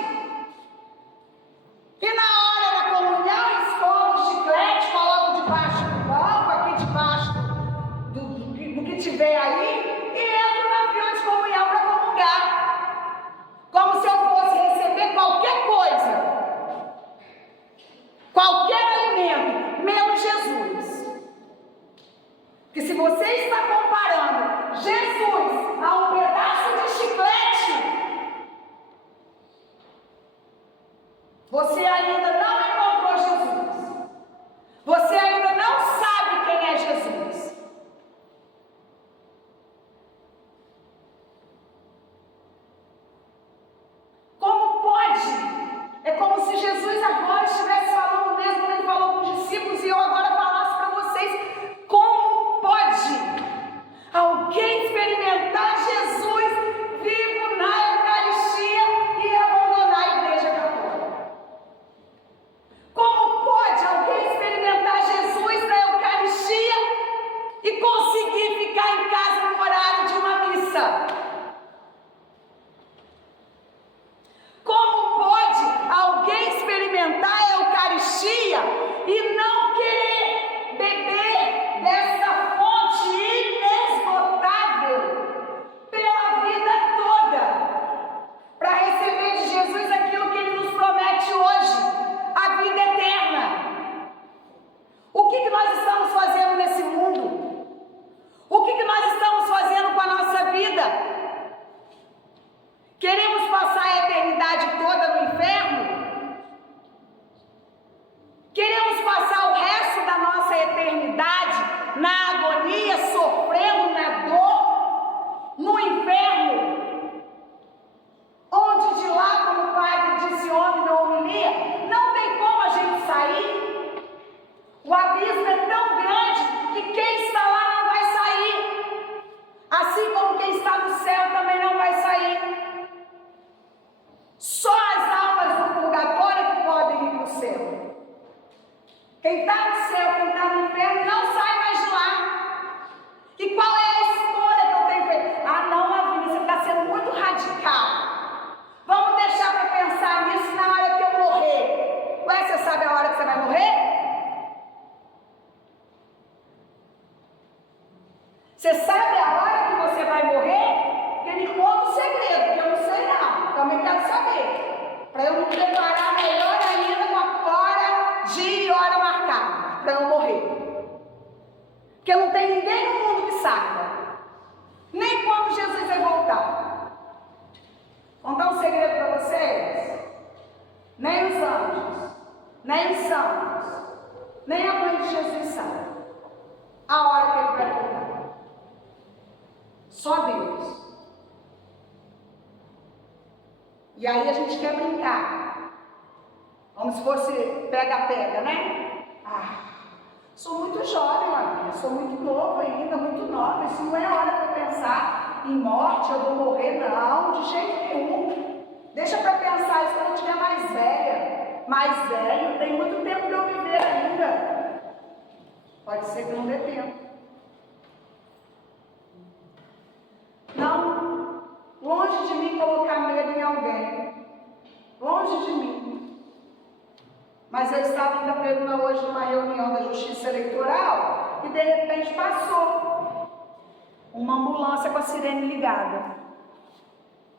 E na hora da comunhão, escondo o chiclete, coloco debaixo do banco, aqui debaixo do que tiver aí, e entro na fila de comunhão para comungar. Como se eu fosse receber qualquer coisa, qualquer alimento, menos Jesus. Porque se você está comparando Jesus a um pedaço de chiclete, você ainda não encontrou Jesus. Você ainda não sabe quem é Jesus. Como pode? É como se Jesus agora estivesse falando mesmo quando ele falou com os discípulos e eu agora falasse para vocês. Como pode alguém experimentar Jesus vivo na Eucaristia e abandonar a Igreja Católica? Como pode alguém experimentar Jesus na Eucaristia e conseguir ficar em casa no horário de uma missa? Como pode alguém experimentar a Eucaristia e não querer beber dessa fonte inesgotável pela vida toda, para receber de Jesus aquilo que Ele nos promete hoje, a vida eterna? O que nós estamos fazendo nesse mundo? O que nós estamos fazendo com a nossa vida? Queremos passar a eternidade toda no inferno? Queremos passar o resto da nossa eternidade na agonia, sofrendo na dor, no inferno? Onde de lá, como o padre disse ontem na homilia, não tem como a gente sair. O abismo é tão grande que quem está lá não vai sair. Assim como quem está no céu também não vai sair. Só as almas do purgatório que podem ir para o céu. Quem está no céu, quem está no inferno, não sai mais de lá. E qual é a escolha que eu tenho feito? Ah, não, Lavínia, você está sendo muito radical. Vamos deixar para pensar nisso na hora que eu morrer. Ué, você sabe a hora que você vai morrer? Você sabe a hora que você vai morrer? Porque me conta o segredo, que eu não sei não. Também quero saber. Para eu me preparar melhor ainda com a hora, dia e hora marcada. Para eu morrer. Porque não tem ninguém no mundo que saiba. Nem quando Jesus vai voltar. Contar um segredo para vocês? Nem os anjos, nem os santos, nem a mãe de Jesus sabe a hora que ele vai voltar. Só Deus. E aí a gente quer brincar, como se fosse pega-pega, né? Sou muito jovem, Maria, sou muito novo ainda, muito nova. Isso não é hora para pensar em morte, eu vou morrer, não, de jeito nenhum. Deixa para pensar isso quando eu estiver mais velha, mais velho, tem muito tempo para eu viver ainda. Pode ser que não dê tempo. Não, longe de mim colocar medo em alguém, longe de mim. Mas eu estava ainda pregando hoje numa reunião da Justiça Eleitoral e de repente passou uma ambulância com a sirene ligada.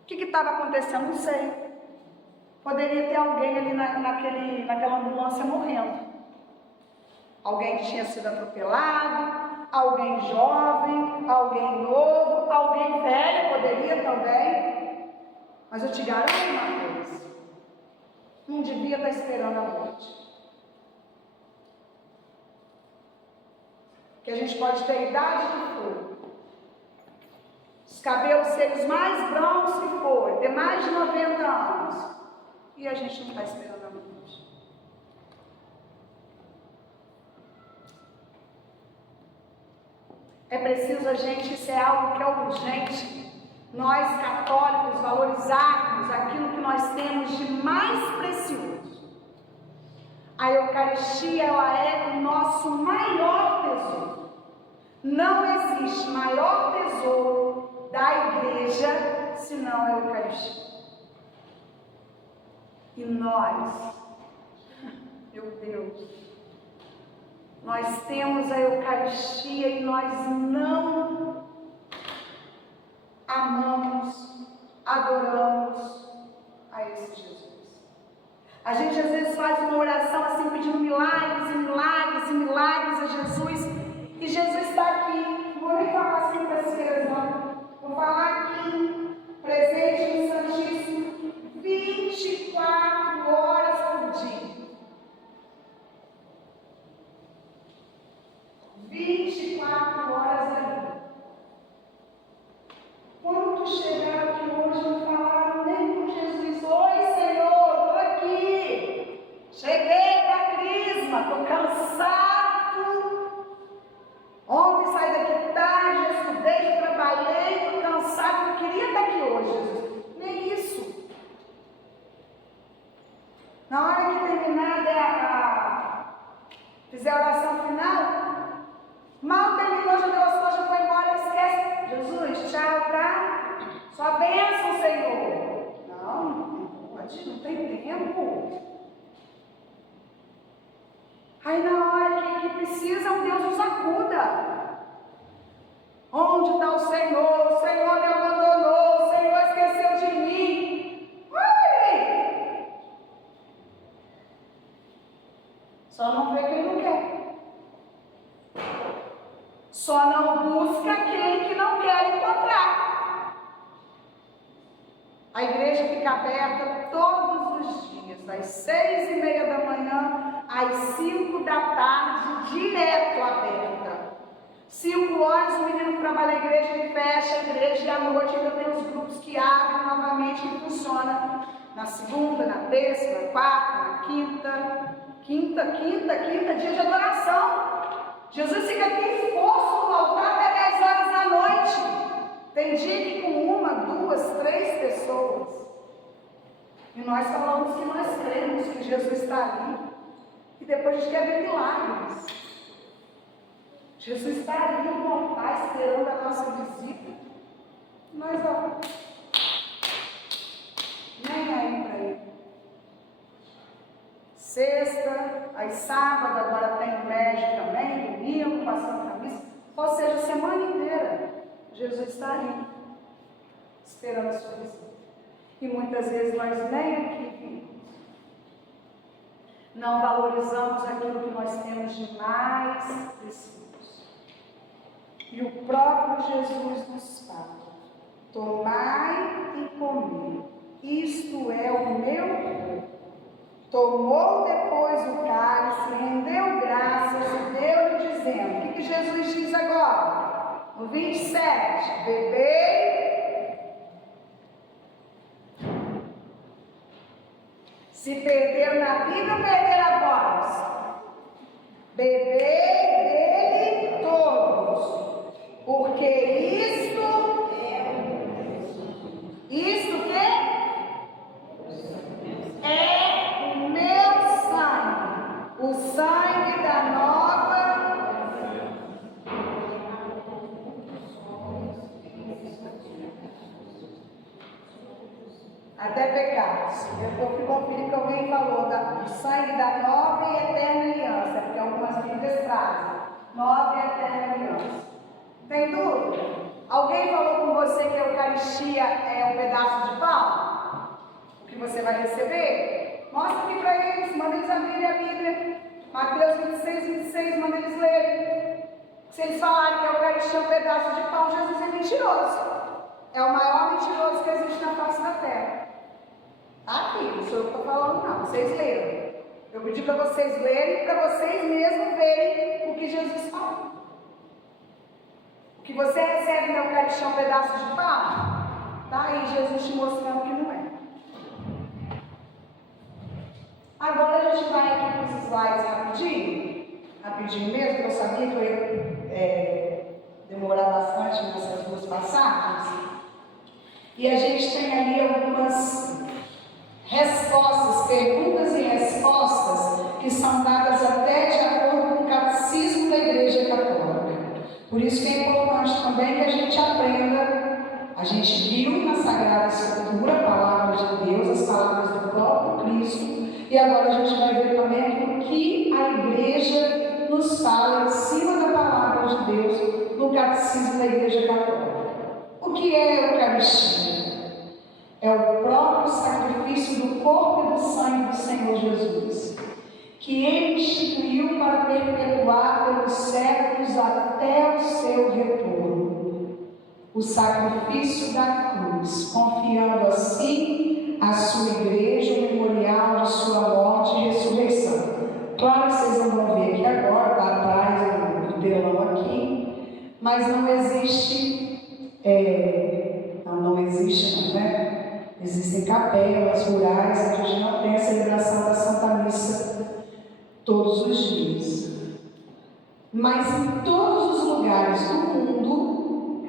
O que estava acontecendo? Não sei. Poderia ter alguém ali naquela ambulância morrendo. Alguém que tinha sido atropelado, alguém jovem, alguém novo, alguém velho, poderia também. Mas eu te garanto uma coisa, não devia estar esperando a morte. Que a gente pode ter a idade que for, os cabelos serem os mais brancos que for, ter mais de 90 anos, e a gente não está esperando a morte. É preciso a gente, isso é algo que é urgente, nós católicos valorizarmos aquilo que nós temos de mais precioso. A Eucaristia, ela é o nosso maior tesouro. Não existe maior tesouro da igreja senão a Eucaristia. E nós, meu Deus, nós temos a Eucaristia e nós não amamos, adoramos a esse Jesus. A gente às vezes faz uma oração assim pedindo milagres e milagres e milagres a Jesus, e Jesus está aqui. Não vou nem falar assim para vocês, não. Vou falar aqui, presente no Santíssimo, 24 horas por dia. 24 horas ali. Quantos chegaram aqui hoje não falaram nem com Jesus? Oi, Senhor, estou aqui. Cheguei da Crisma, estou cansado. Ontem saí daqui tarde, já estudei, já trabalhei, estou cansado, não queria estar aqui hoje, Jesus. Nem isso. Na hora que terminar, fizer a oração final, mal terminou, já deu as coisas, já foi embora, esquece. Jesus, tchau, tá? Sua bênção, Senhor. Não pode, não tem tempo. Aí na hora que precisa, o Deus nos acuda. Onde está o Senhor? O Senhor me abandonou, o Senhor esqueceu de mim. Ui! Só não vê quem não quer. Só não busca quem que não quer encontrar. A igreja fica aberta todos os dias, das 6:30 da manhã às 5 da tarde, direto aberta. 5 horas o menino trabalha na igreja, ele fecha a igreja, e à noite ainda tem os grupos que abrem novamente e funciona na segunda, na terça, na quarta, na quinta, dia de adoração. Jesus fica aqui forço no altar até 10 horas da noite. Tem dia que com 1, 2, 3 pessoas. E nós falamos que nós cremos que Jesus está ali. E depois a gente quer ver milagres. Jesus está ali no altar esperando a nossa visita. Nós, nem aí para ele. Sexta, aí sábado, agora tem o médico também, domingo, passando a missa. Ou seja, a semana inteira, Jesus está ali, esperando a sua visita. E muitas vezes nós nem aqui vimos. Não valorizamos aquilo que nós temos de mais precioso. E o próprio Jesus nos fala: tomai e comei, isto é o meu corpo. Tomou depois o cálice, rendeu graças e deu-lhe, dizendo: o que Jesus diz agora? No 27, bebei. Se perderam na Bíblia ou perderam a voz? Bebei dele todos, porque isto que é o meu sangue, o sangue da nova. Até pecados. Eu fui conferir que alguém falou do sangue da nova e eterna aliança, porque algumas Bíblias trazem nova e eterna aliança. Tem dúvida? Alguém falou com você que a Eucaristia é um pedaço de pão? O que você vai receber? Mostra aqui para eles, manda eles abrirem a Bíblia. Mateus 26, manda eles lerem. Se eles falarem que a Eucaristia é um pedaço de pão, Jesus é mentiroso. É o maior mentiroso que existe na face da terra. Aqui, não sou eu que estou falando, não. Vocês leram. Eu pedi para vocês lerem, para vocês mesmos verem o que Jesus falou. O que você recebe na Eucaristia é um pedaço de pão? Está aí Jesus te mostrando que não é. Agora a gente vai aqui para os slides rapidinho mesmo, porque eu sabia que eu ia demorar bastante nessas duas passagens. E a gente tem ali algumas respostas, perguntas e respostas que são dadas até de acordo com o catecismo da Igreja Católica. Por isso que é importante também que a gente aprenda. A gente viu na Sagrada Escritura a palavra de Deus, as palavras do próprio Cristo, e agora a gente vai ver também aquilo que a Igreja nos fala em cima da palavra de Deus no catecismo da Igreja Católica. O que é a Eucaristia? É o próprio sacrifício do corpo e do sangue do Senhor Jesus, que Ele instituiu para perpetuar pelos séculos até o seu retorno. O sacrifício da cruz, confiando assim à sua igreja o memorial de sua morte e ressurreição. Claro que vocês não vão ver aqui agora, está atrás do telão aqui, mas não existe, não existe, né? Existem capelas rurais onde a gente não tem a celebração da Santa Missa todos os dias. Mas em todos os lugares do mundo,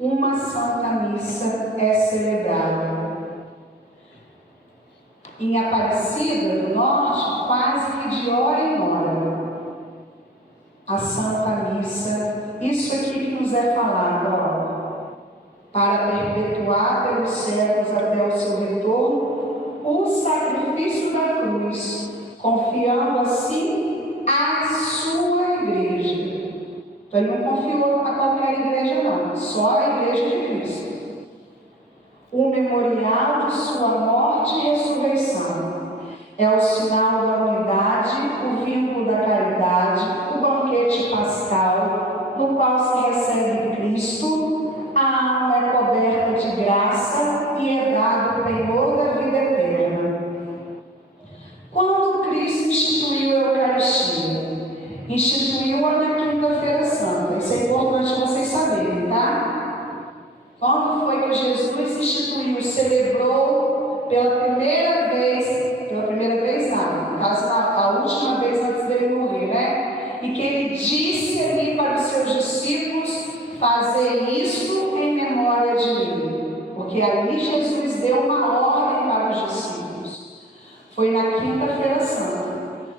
uma Santa Missa é celebrada. Em Aparecida do Norte, quase que de hora em hora, a Santa Missa, isso aqui que nos é falado, para perpetuar pelos séculos até o seu retorno, o sacrifício da cruz, confiando assim à sua igreja. Então ele não confiou a qualquer igreja não, só a igreja de Cristo. O memorial de sua morte e ressurreição é o sinal da unidade, o vínculo da caridade, o banquete pascal, no qual se recebe Cristo. A alma é coberta de graça e é dado o penhor da vida eterna. Quando Cristo instituiu a Eucaristia? Instituiu-a na Quinta-feira Santa. Isso é importante vocês saberem, tá? Quando foi que Jesus instituiu, celebrou pela primeira vez não, no caso a última vez antes dele morrer, né? E que ele disse ali para os seus discípulos: fazer isso em memória de mim, porque ali Jesus deu uma ordem para os discípulos. Foi na Quinta-feira Santa.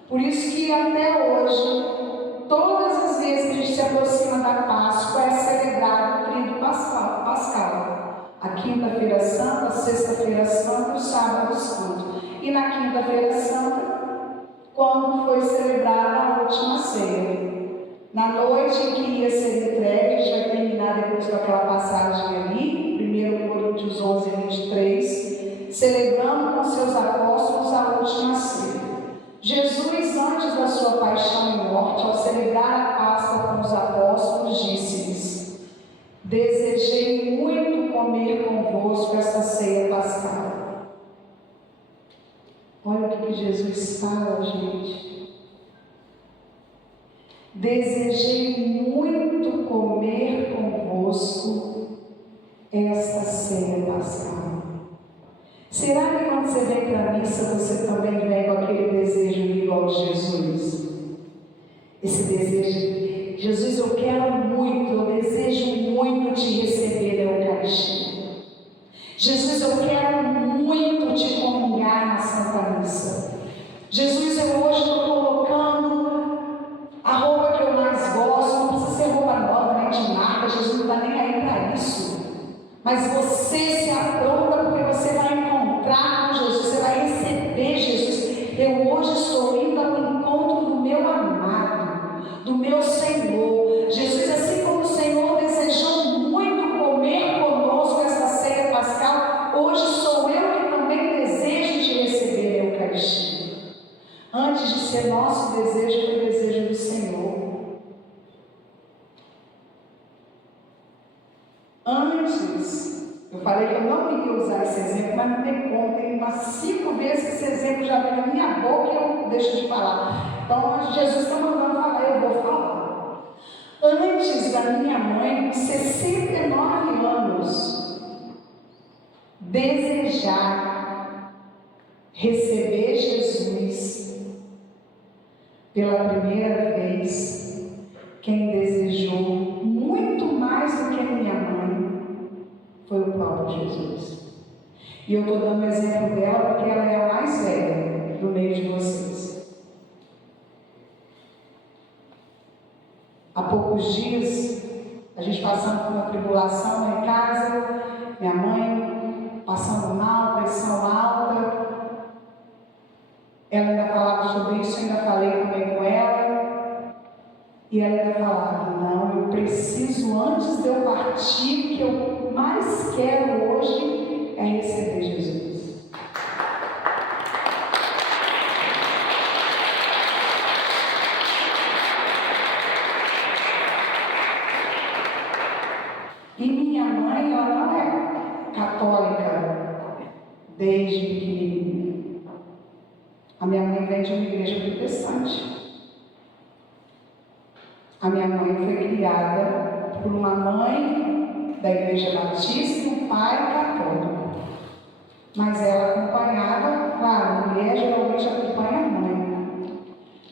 Por isso que até hoje, todas as vezes que a gente se aproxima da Páscoa, é celebrado o tríduo pascal. A Quinta-feira Santa, a Sexta-feira Santa e o Sábado Santo. E na Quinta-feira Santa, quando foi celebrada a última ceia. Na noite em que ia ser entregue, a gente vai terminar depois com aquela passagem ali, 1 Coríntios 11, 23, celebrando com seus apóstolos a última ceia. Jesus, antes da sua paixão e morte, ao celebrar a Páscoa com os apóstolos, disse-lhes: desejei muito comer convosco esta ceia pascal. Olha o que Jesus fala, gente. desejei muito comer convosco esta ceia pascal. Será que quando você vem para a missa, você também vem com aquele desejo igual de Jesus? Esse desejo, Jesus, eu quero muito, eu desejo muito te receber na Eucaristia. Jesus, eu quero muito te comungar na Santa Missa. Jesus, eu hoje estou colocando a roupa que eu mais gosto, não precisa ser roupa nova, nem de nada, Jesus não está nem aí para isso. Mas você se apronta porque você vai encontrar com Jesus, você vai receber Jesus. Eu hoje estou indo ao encontro do meu amado, do meu Senhor. Jesus, assim como o Senhor desejou muito comer conosco esta ceia pascal, hoje sou eu que também desejo te receber a Eucaristia. Antes de ser nosso desejo, foi o desejo do Senhor. Antes, eu falei que eu não queria usar esse exemplo, mas não tem como, tem umas 5 vezes que esse exemplo já vem na minha boca e eu deixo de falar. Então, Jesus está mandando falar, eu vou falar. Antes da minha mãe, com 69 anos, desejar receber Jesus pela primeira vez, quem desejou muito mais do que minha mãe foi o próprio Jesus. E eu estou dando o exemplo dela porque ela é a mais velha do meio de vocês. Há poucos dias, a gente passando por uma tribulação lá em casa, minha mãe passando mal, pressão alta. Ela ainda falava sobre isso, eu ainda falei também com ela. E ela ainda falava, não, eu preciso, antes de eu partir, o que eu mais quero hoje é receber Jesus. E minha mãe, ela não é católica desde pequenininha. A minha mãe vem de uma igreja protestante. A minha mãe foi criada por uma mãe da igreja batista e um pai católico. Mas ela acompanhava, claro, a mulher geralmente acompanha a mãe.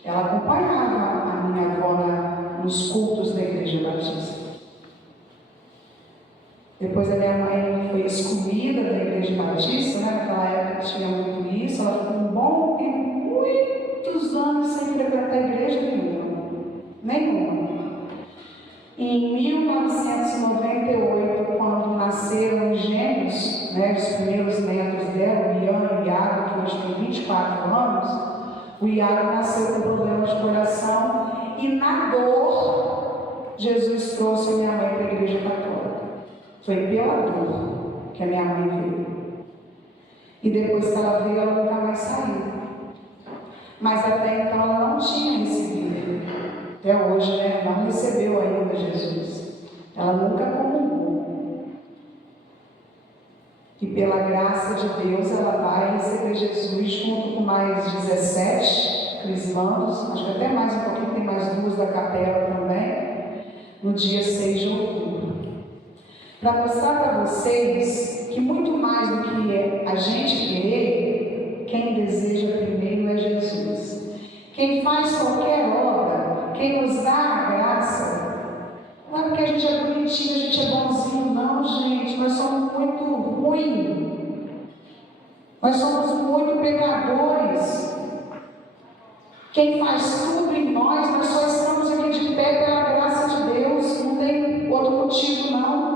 Ela acompanhava a minha avó nos cultos da igreja batista. Depois a minha mãe foi excluída da igreja batista, né? Naquela época tinha muito isso, ela ficou um bom tempo, muitos anos sem frequentar a igreja nenhuma. Em 1998, quando nasceram os gêmeos, né, os primeiros netos dela, o Ian e o Iago, que hoje tem 24 anos, o Iago nasceu com problema de coração e na dor, Jesus trouxe a minha mãe para a igreja católica. Foi pela dor que a minha mãe veio. E depois que ela veio, ela nunca mais saiu. Mas até então ela não tinha recebido. Até hoje, né? Não recebeu ainda Jesus. Ela nunca comungou. E pela graça de Deus, ela vai receber Jesus junto com mais 17 crismandos, acho que até mais um pouquinho, tem mais 2 da capela também, no dia 6 de outubro. Para mostrar para vocês que muito mais do que a gente querer, quem deseja primeiro é Jesus. Quem faz qualquer obra, quem nos dá a graça, não é porque a gente é bonitinho, a gente é bonzinho, não, gente. Nós somos muito ruins. Nós somos muito pecadores. Quem faz tudo em nós só estamos aqui de pé pela graça de Deus. Não tem outro motivo, não.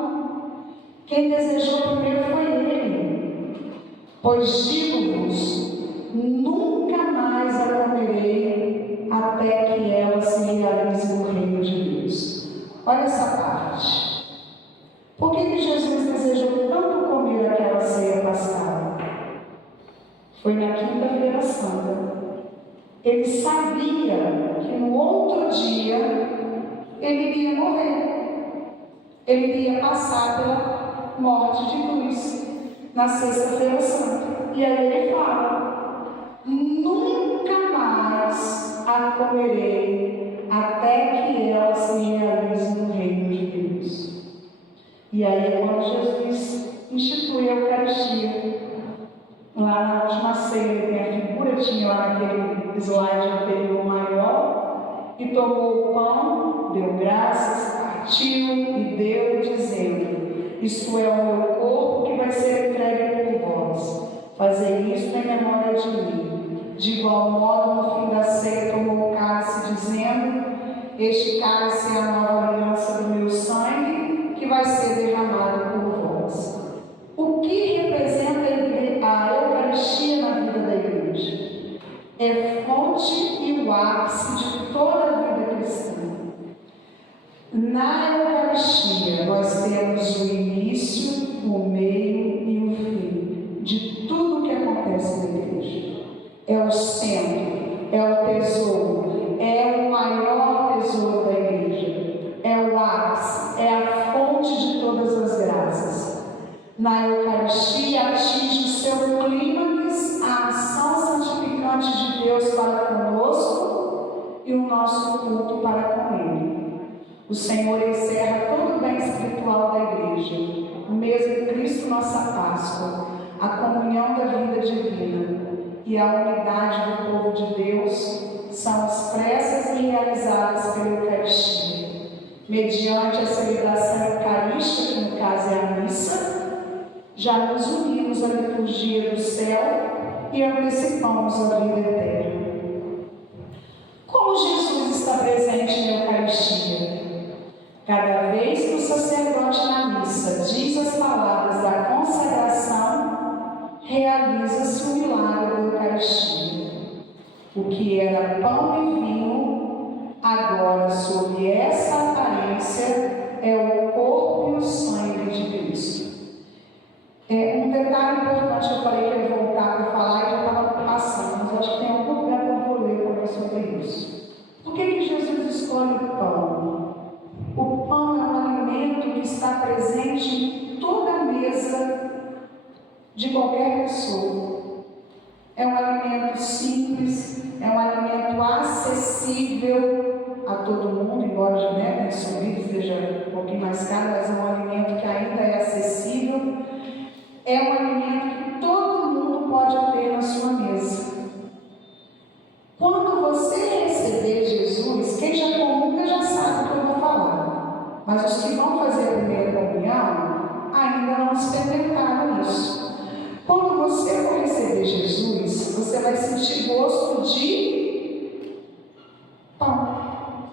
Quem desejou primeiro foi Ele. Pois digo-vos, nunca mais a comerei até que ela se realize no reino de Deus. Olha essa parte. Por que Jesus desejou tanto comer aquela ceia pascal? Foi na quinta-feira santa. Ele sabia que no outro dia ele iria morrer. Ele iria passar pela morte de cruz na sexta-feira santa. E aí ele fala: nunca mais a comerei até que ela se realize no reino de Deus. E aí é quando Jesus institui a Eucaristia. Lá na última ceia, tem a figura, tinha lá naquele slide anterior maior, e tomou o pão, deu graças, partiu e deu, dizendo: isto é o meu corpo que vai ser entregue por vós. Fazei isto em memória de mim. De igual modo, no fim da ceia, tomou o cálice, dizendo: este cálice é a nova aliança do meu sangue, que vai ser derramado por vós. O que representa a Eucaristia na vida da igreja? É fonte e o ápice de toda a vida cristã. Na Eucaristia, nós temos o início, o meio e o fim de tudo o que acontece na igreja. É o centro, é o tesouro, é o maior tesouro da igreja, é o ápice, é a fonte de todas as graças. Na Eucaristia atinge o seu clímax a ação santificante de Deus para conosco e o nosso culto para com Ele. O Senhor encerra todo o bem espiritual da igreja, o mesmo Cristo, nossa Páscoa, a comunhão da vida divina e a unidade do povo de Deus são expressas e realizadas pela Eucaristia, mediante a celebração eucarística, que no caso é a missa. Já nos unimos à liturgia do céu e antecipamos a vida eterna. Como Jesus está presente na Eucaristia? Cada vez que o sacerdote na missa diz as palavras da consagração, realiza-se o milagre da Eucaristia. O que era pão e vinho, agora, sob essa aparência, é o corpo e o sangue de Cristo. Um detalhe importante que eu falei que ia voltar para falar e já estava passando, mas acho que tem algum lugar que eu vou ler também sobre isso. Por que Jesus escolhe o pão? O pão é um alimento que está presente em toda a mesa de qualquer pessoa. É um alimento simples, é um alimento acessível a todo mundo, embora o subido seja um pouquinho mais caro, mas é um alimento que ainda é acessível. É um alimento que todo mundo pode ter na sua mesa. Quando você receber Jesus, quem já comunga já sabe o que eu vou falar. Mas os que vão fazer a primeira comunhão ainda não experimentaram isso. Quando você for receber Jesus, você vai sentir gosto de pão,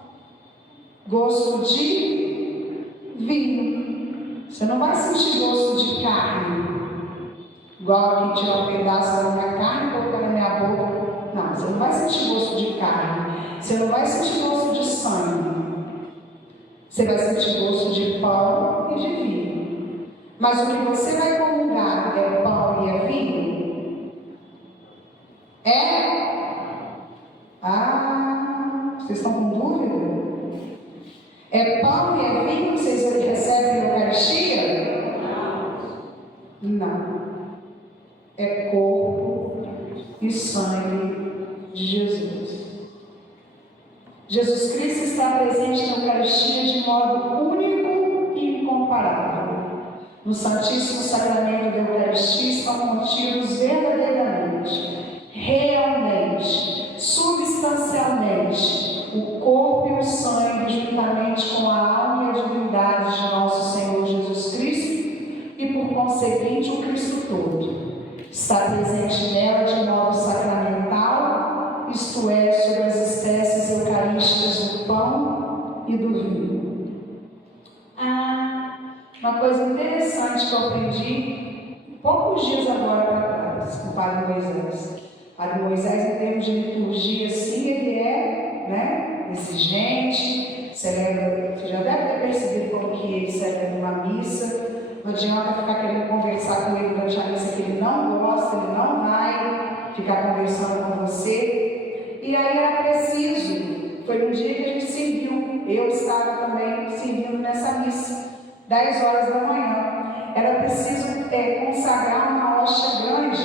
gosto de vinho. Você não vai sentir gosto de carne. Igual aqui tirar um pedaço da minha carne e colocar na minha boca. Não, você não vai sentir gosto de carne. Você não vai sentir gosto de sangue. Você vai sentir gosto de pão e de vinho. Mas o que você vai comungar é pão e é vinho? Vocês estão com dúvida? É pão e é vinho que vocês recebem na Eucaristia? Não. É corpo e sangue de Jesus. Jesus Cristo está presente na Eucaristia de modo único e incomparável. No Santíssimo Sacramento da Eucaristia estão contidos verdadeiramente, realmente, substancialmente, o corpo e o sangue juntamente com a alma e a divindade de nosso Senhor Jesus Cristo e, por conseguinte, o Cristo todo. Está presente nela de modo sacramental, isto é, sobre as espécies eucarísticas do pão e do vinho. Uma coisa interessante que eu aprendi poucos dias agora para trás, com o Padre Moisés. O Padre Moisés, em termos de liturgia, sim, ele é exigente, celebra, você já deve ter percebido como que ele celebra uma missa. Não adianta ficar querendo conversar com ele durante a missa que ele não gosta, ele não vai ficar conversando com você. E aí era preciso, foi um dia que a gente serviu, eu estava também servindo nessa missa, 10 horas da manhã. Era preciso consagrar uma hóstia grande,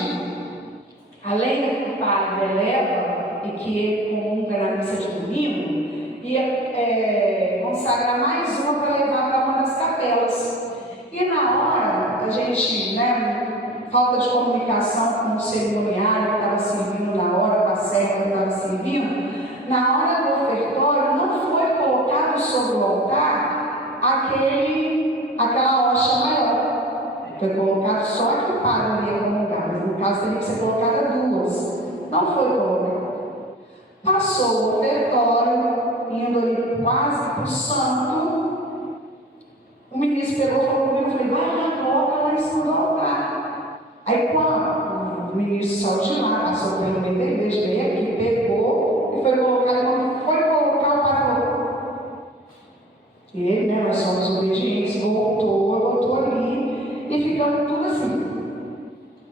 além do que o padre eleva e que ele comunga na missa de domingo, ia consagrar mais uma para levar para uma das capelas. E na hora, a gente, falta de comunicação com o cerimoniário que estava servindo na hora, com a serva que estava servindo, na hora do ofertório não foi colocado sobre o altar aquela hoxa maior. Foi colocado só que o padre ia comungar, mas no caso teria que ser colocada duas. Não foi colocado. Passou o ofertório, indo ali quase para o santo. O ministro pegou e falou comigo, eu falei, vai lá, coloca lá em cima do altar. Aí quando o ministro saiu de lá, passou pelo meio da igreja, veio aqui, pegou e foi colocar. Quando foi colocar, o parou. E ele, nós somos obedientes, botou ali e ficamos tudo assim.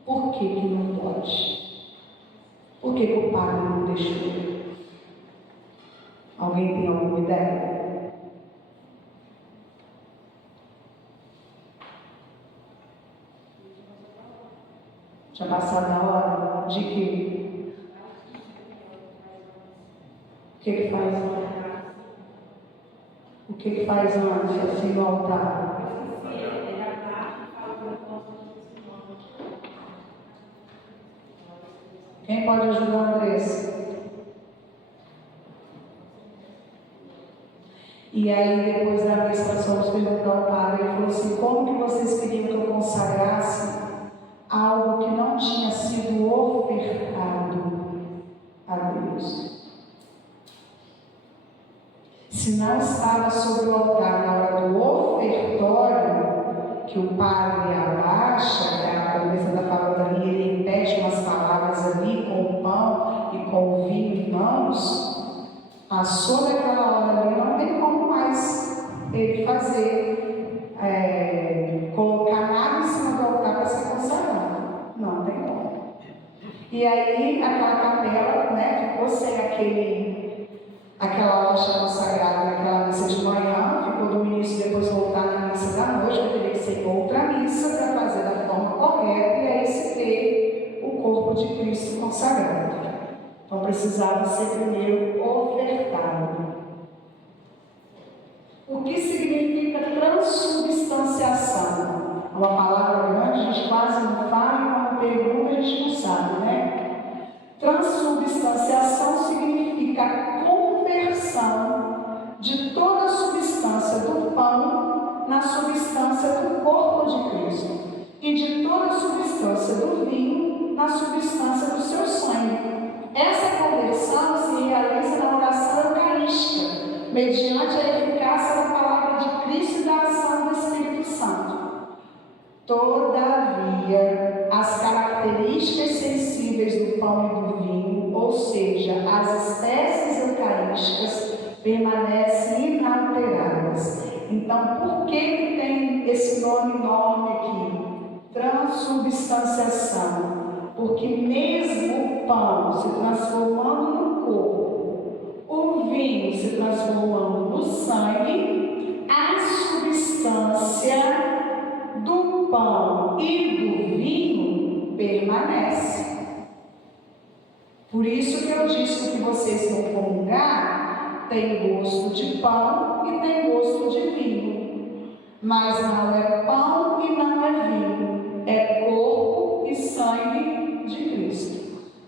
Por que não pode? Por que o padre não deixou? Alguém tem alguma ideia? Já passada a hora de que? O que faz antes? O que faz antes, assim, no altar? Quem pode ajudar a Andressa? E aí, depois da vez, nós fomos perguntar ao padre, ele falou assim, como que vocês queriam que eu consagrasse algo que não tinha sido ofertado a Deus? Se não estava sobre o altar na hora do ofertório, que o padre abaixa, que é a cabeça da faladoria, ele repete umas palavras ali com o pão e com o vinho em mãos, passou daquela hora ali, não tem como mais ele fazer, colocar nada em cima do altar para ser consagrado. Não tem como. E aí, aquela capela, ficou sem aquela hoxa consagrada naquela missa de manhã, ficou do ministro depois voltar na missa da noite, que teria que ser outra missa para fazer da forma correta e aí se ter o corpo de Cristo consagrado. Então precisava ser primeiro ofertado. O que significa transubstanciação? É uma palavra grande, a gente quase não fala, e quando pergunta a gente não sabe, né? Transubstanciação significa a conversão de toda a substância do pão na substância do corpo de Cristo e de toda a substância do vinho na substância do seu sangue. Essa conversão se realiza na oração eucarística, mediante a eficácia da palavra de Cristo e da ação do Espírito Santo. Todavia, as características sensíveis do pão e do vinho, ou seja, as espécies eucarísticas, permanecem inalteradas. Então, por que tem esse nome enorme aqui? Transubstanciação. Porque mesmo o pão se transformando no corpo, o vinho se transformando no sangue, a substância do pão e do vinho permanece. Por isso que eu disse que vocês vão comungar, tem gosto de pão e tem gosto de vinho. Mas não é pão e não é vinho, é corpo e sangue de Cristo.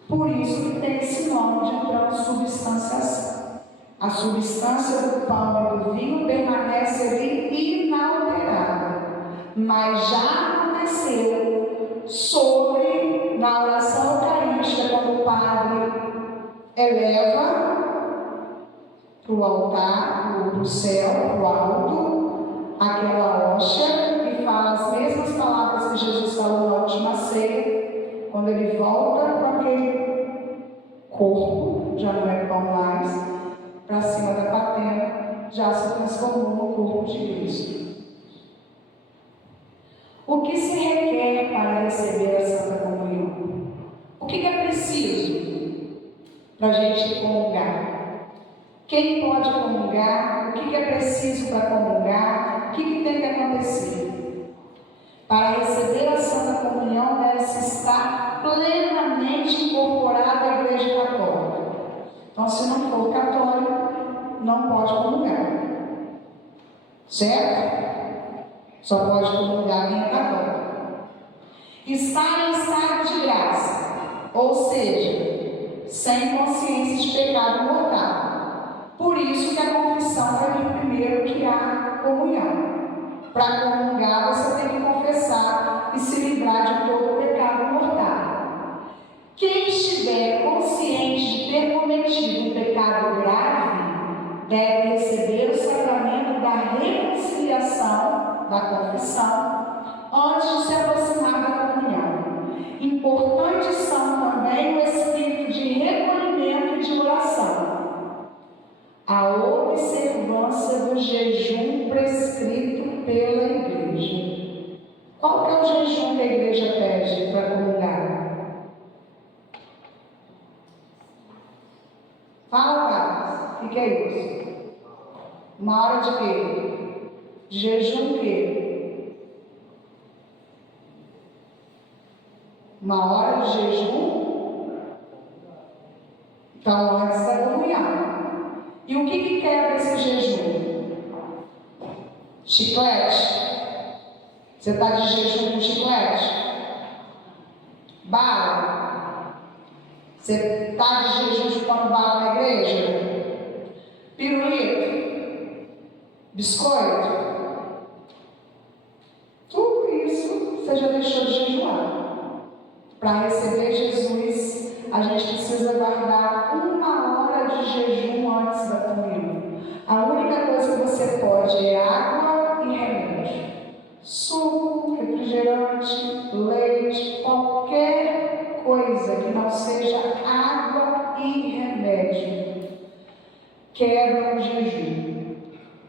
Por isso que tem esse nome de transubstanciação. A substância do pão e do vinho permanece ali inalterada, mas já aconteceu na oração eucarística, quando o padre eleva para o altar, para o céu, para o alto, aquela hoxa e fala as mesmas palavras que Jesus falou na última ceia, quando ele volta para aquele corpo, já não é pão mais, para cima da patena, já se transformou no corpo de Cristo. O que se requer para receber a Santa Comunhão? O que é preciso para a gente comungar? Quem pode comungar? O que é preciso para comungar? O que tem que acontecer? Para receber a Santa Comunhão, deve-se estar plenamente incorporado à Igreja Católica. Então, se não for católico, não pode comungar. Certo? Só pode comungar quem é católico. Está em estado de graça, ou seja, sem consciência de pecado mortal. Por isso que a confissão vai vir primeiro que a comunhão. Para comungar, você tem que confessar e se livrar de todo o pecado mortal. Quem estiver consciente de ter cometido um pecado grave, deve receber o sacramento da reconciliação, da confissão, antes de se aproximar da comunhão. Importantes são também o espírito de recolhimento e de oração, a observância do jejum prescrito pela igreja. Qual que é o jejum que a igreja pede para comungar? Fala, Carlos, o que é isso? Uma hora de quê? De jejum o quê? Uma hora de jejum? Então, antes da comunhão. E o que quebra esse jejum? Chiclete? Você está de jejum com chiclete? Bala? Você está de jejum chupando bala na igreja? Pirulito? Biscoito? Tudo isso você já deixou de jejuar. Para receber Jesus, a gente precisa guardar 1 hora de jejum antes da comunhão. A única coisa que você pode é água e remédio. Suco, refrigerante, leite, qualquer coisa que não seja água e remédio quebra o jejum.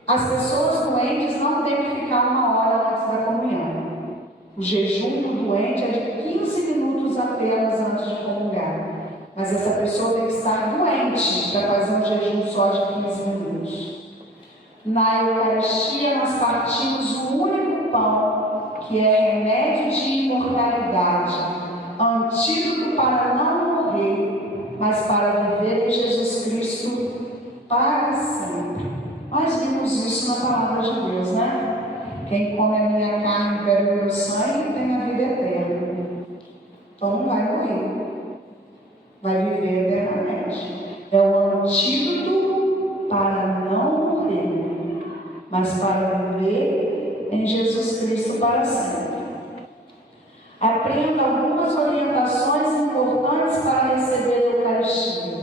As pessoas doentes não têm que ficar 1 hora antes da comunhão. O jejum do doente é de 15 minutos apenas antes de comungar. Mas essa pessoa tem que estar doente para fazer um jejum só de 15 minutos. Na Eucaristia nós partimos o único pão, que é remédio de imortalidade, antídoto para não morrer, mas para viver em Jesus Cristo para sempre. Nós vimos isso na palavra de Deus, né? Quem come a minha carne e bebe o meu sangue tem a vida eterna. Então não vai morrer, vai viver eternamente. É o antídoto para não morrer, mas para viver em Jesus Cristo para sempre. Aprenda algumas orientações importantes para receber a Eucaristia.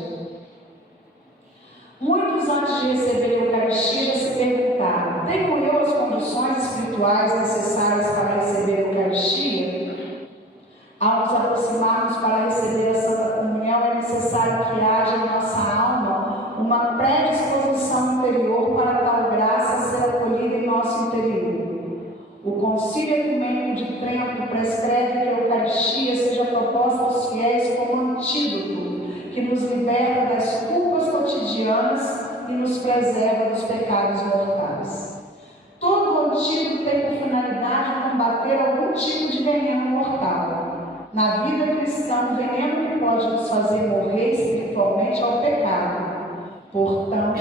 Muitos, antes de receber a Eucaristia, se perguntaram: tenho eu as condições espirituais necessárias para receber a Eucaristia? Ao nos aproximarmos para receber a Santa Comunhão, é necessário que haja em nossa alma uma predisposição interior para tal graça ser acolhida em nosso interior. O Concílio Ecumênico de Trento prescreve que a Eucaristia seja proposta aos fiéis como antídoto que nos liberta das culpas cotidianas e nos preserva dos pecados mortais. Todo antídoto tem por finalidade combater algum tipo de veneno mortal. Na vida cristã, o veneno que pode nos fazer morrer espiritualmente é o pecado. Portanto,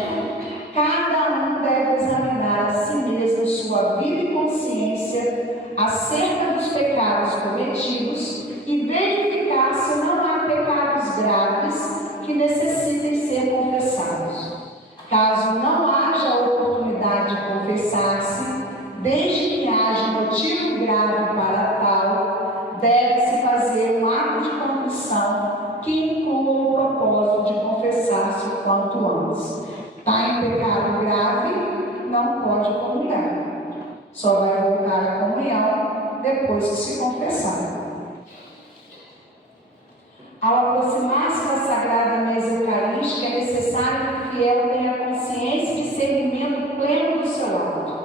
cada um deve examinar a si mesmo sua vida e consciência acerca dos pecados cometidos e verificar se não há pecados graves que necessitem ser confessados. Caso não haja oportunidade de confessar-se, desde que haja motivo grave para tal, deve-se fazer um ato de confissão que inclua o propósito de confessar-se o quanto antes. Está em pecado grave, não pode comungar. Só vai voltar à comunhão depois que se confessar. Ao aproximar-se da Sagrada Mesa Eucarística, é necessário que o fiel tenha consciência e discernimento pleno do seu ato.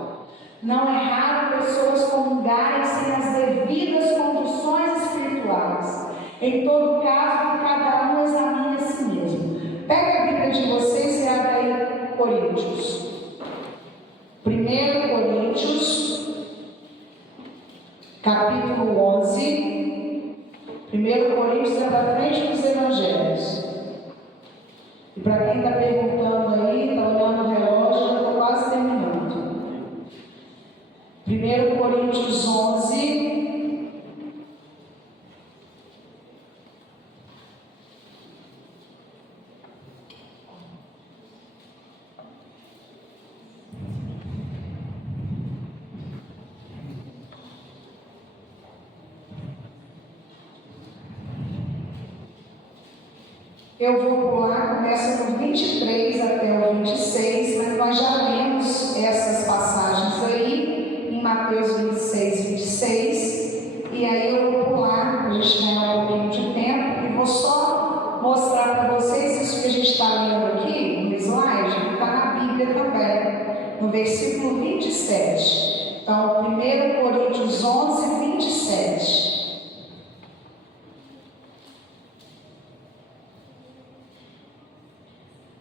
Não é raro pessoas comungarem sem as devidas condições espirituais. Em todo caso, cada um examine a si mesmo. Pega a Bíblia de vocês e abre aí Coríntios. 1 Coríntios, capítulo 11. 1 Coríntios é para frente dos Evangelhos. E para quem está perguntando aí, está olhando o relógio, já estou quase terminando. 1 Coríntios 11. Eu vou pular, começa no 23 até o 26, mas nós já lemos essas passagens aí, em Mateus 26, 26, e aí eu vou pular, para a gente ganhar um pouquinho de tempo, e vou só mostrar para vocês isso que a gente está lendo aqui, no slide, que está na Bíblia também, no versículo 27. Então, 1 Coríntios 11, 27.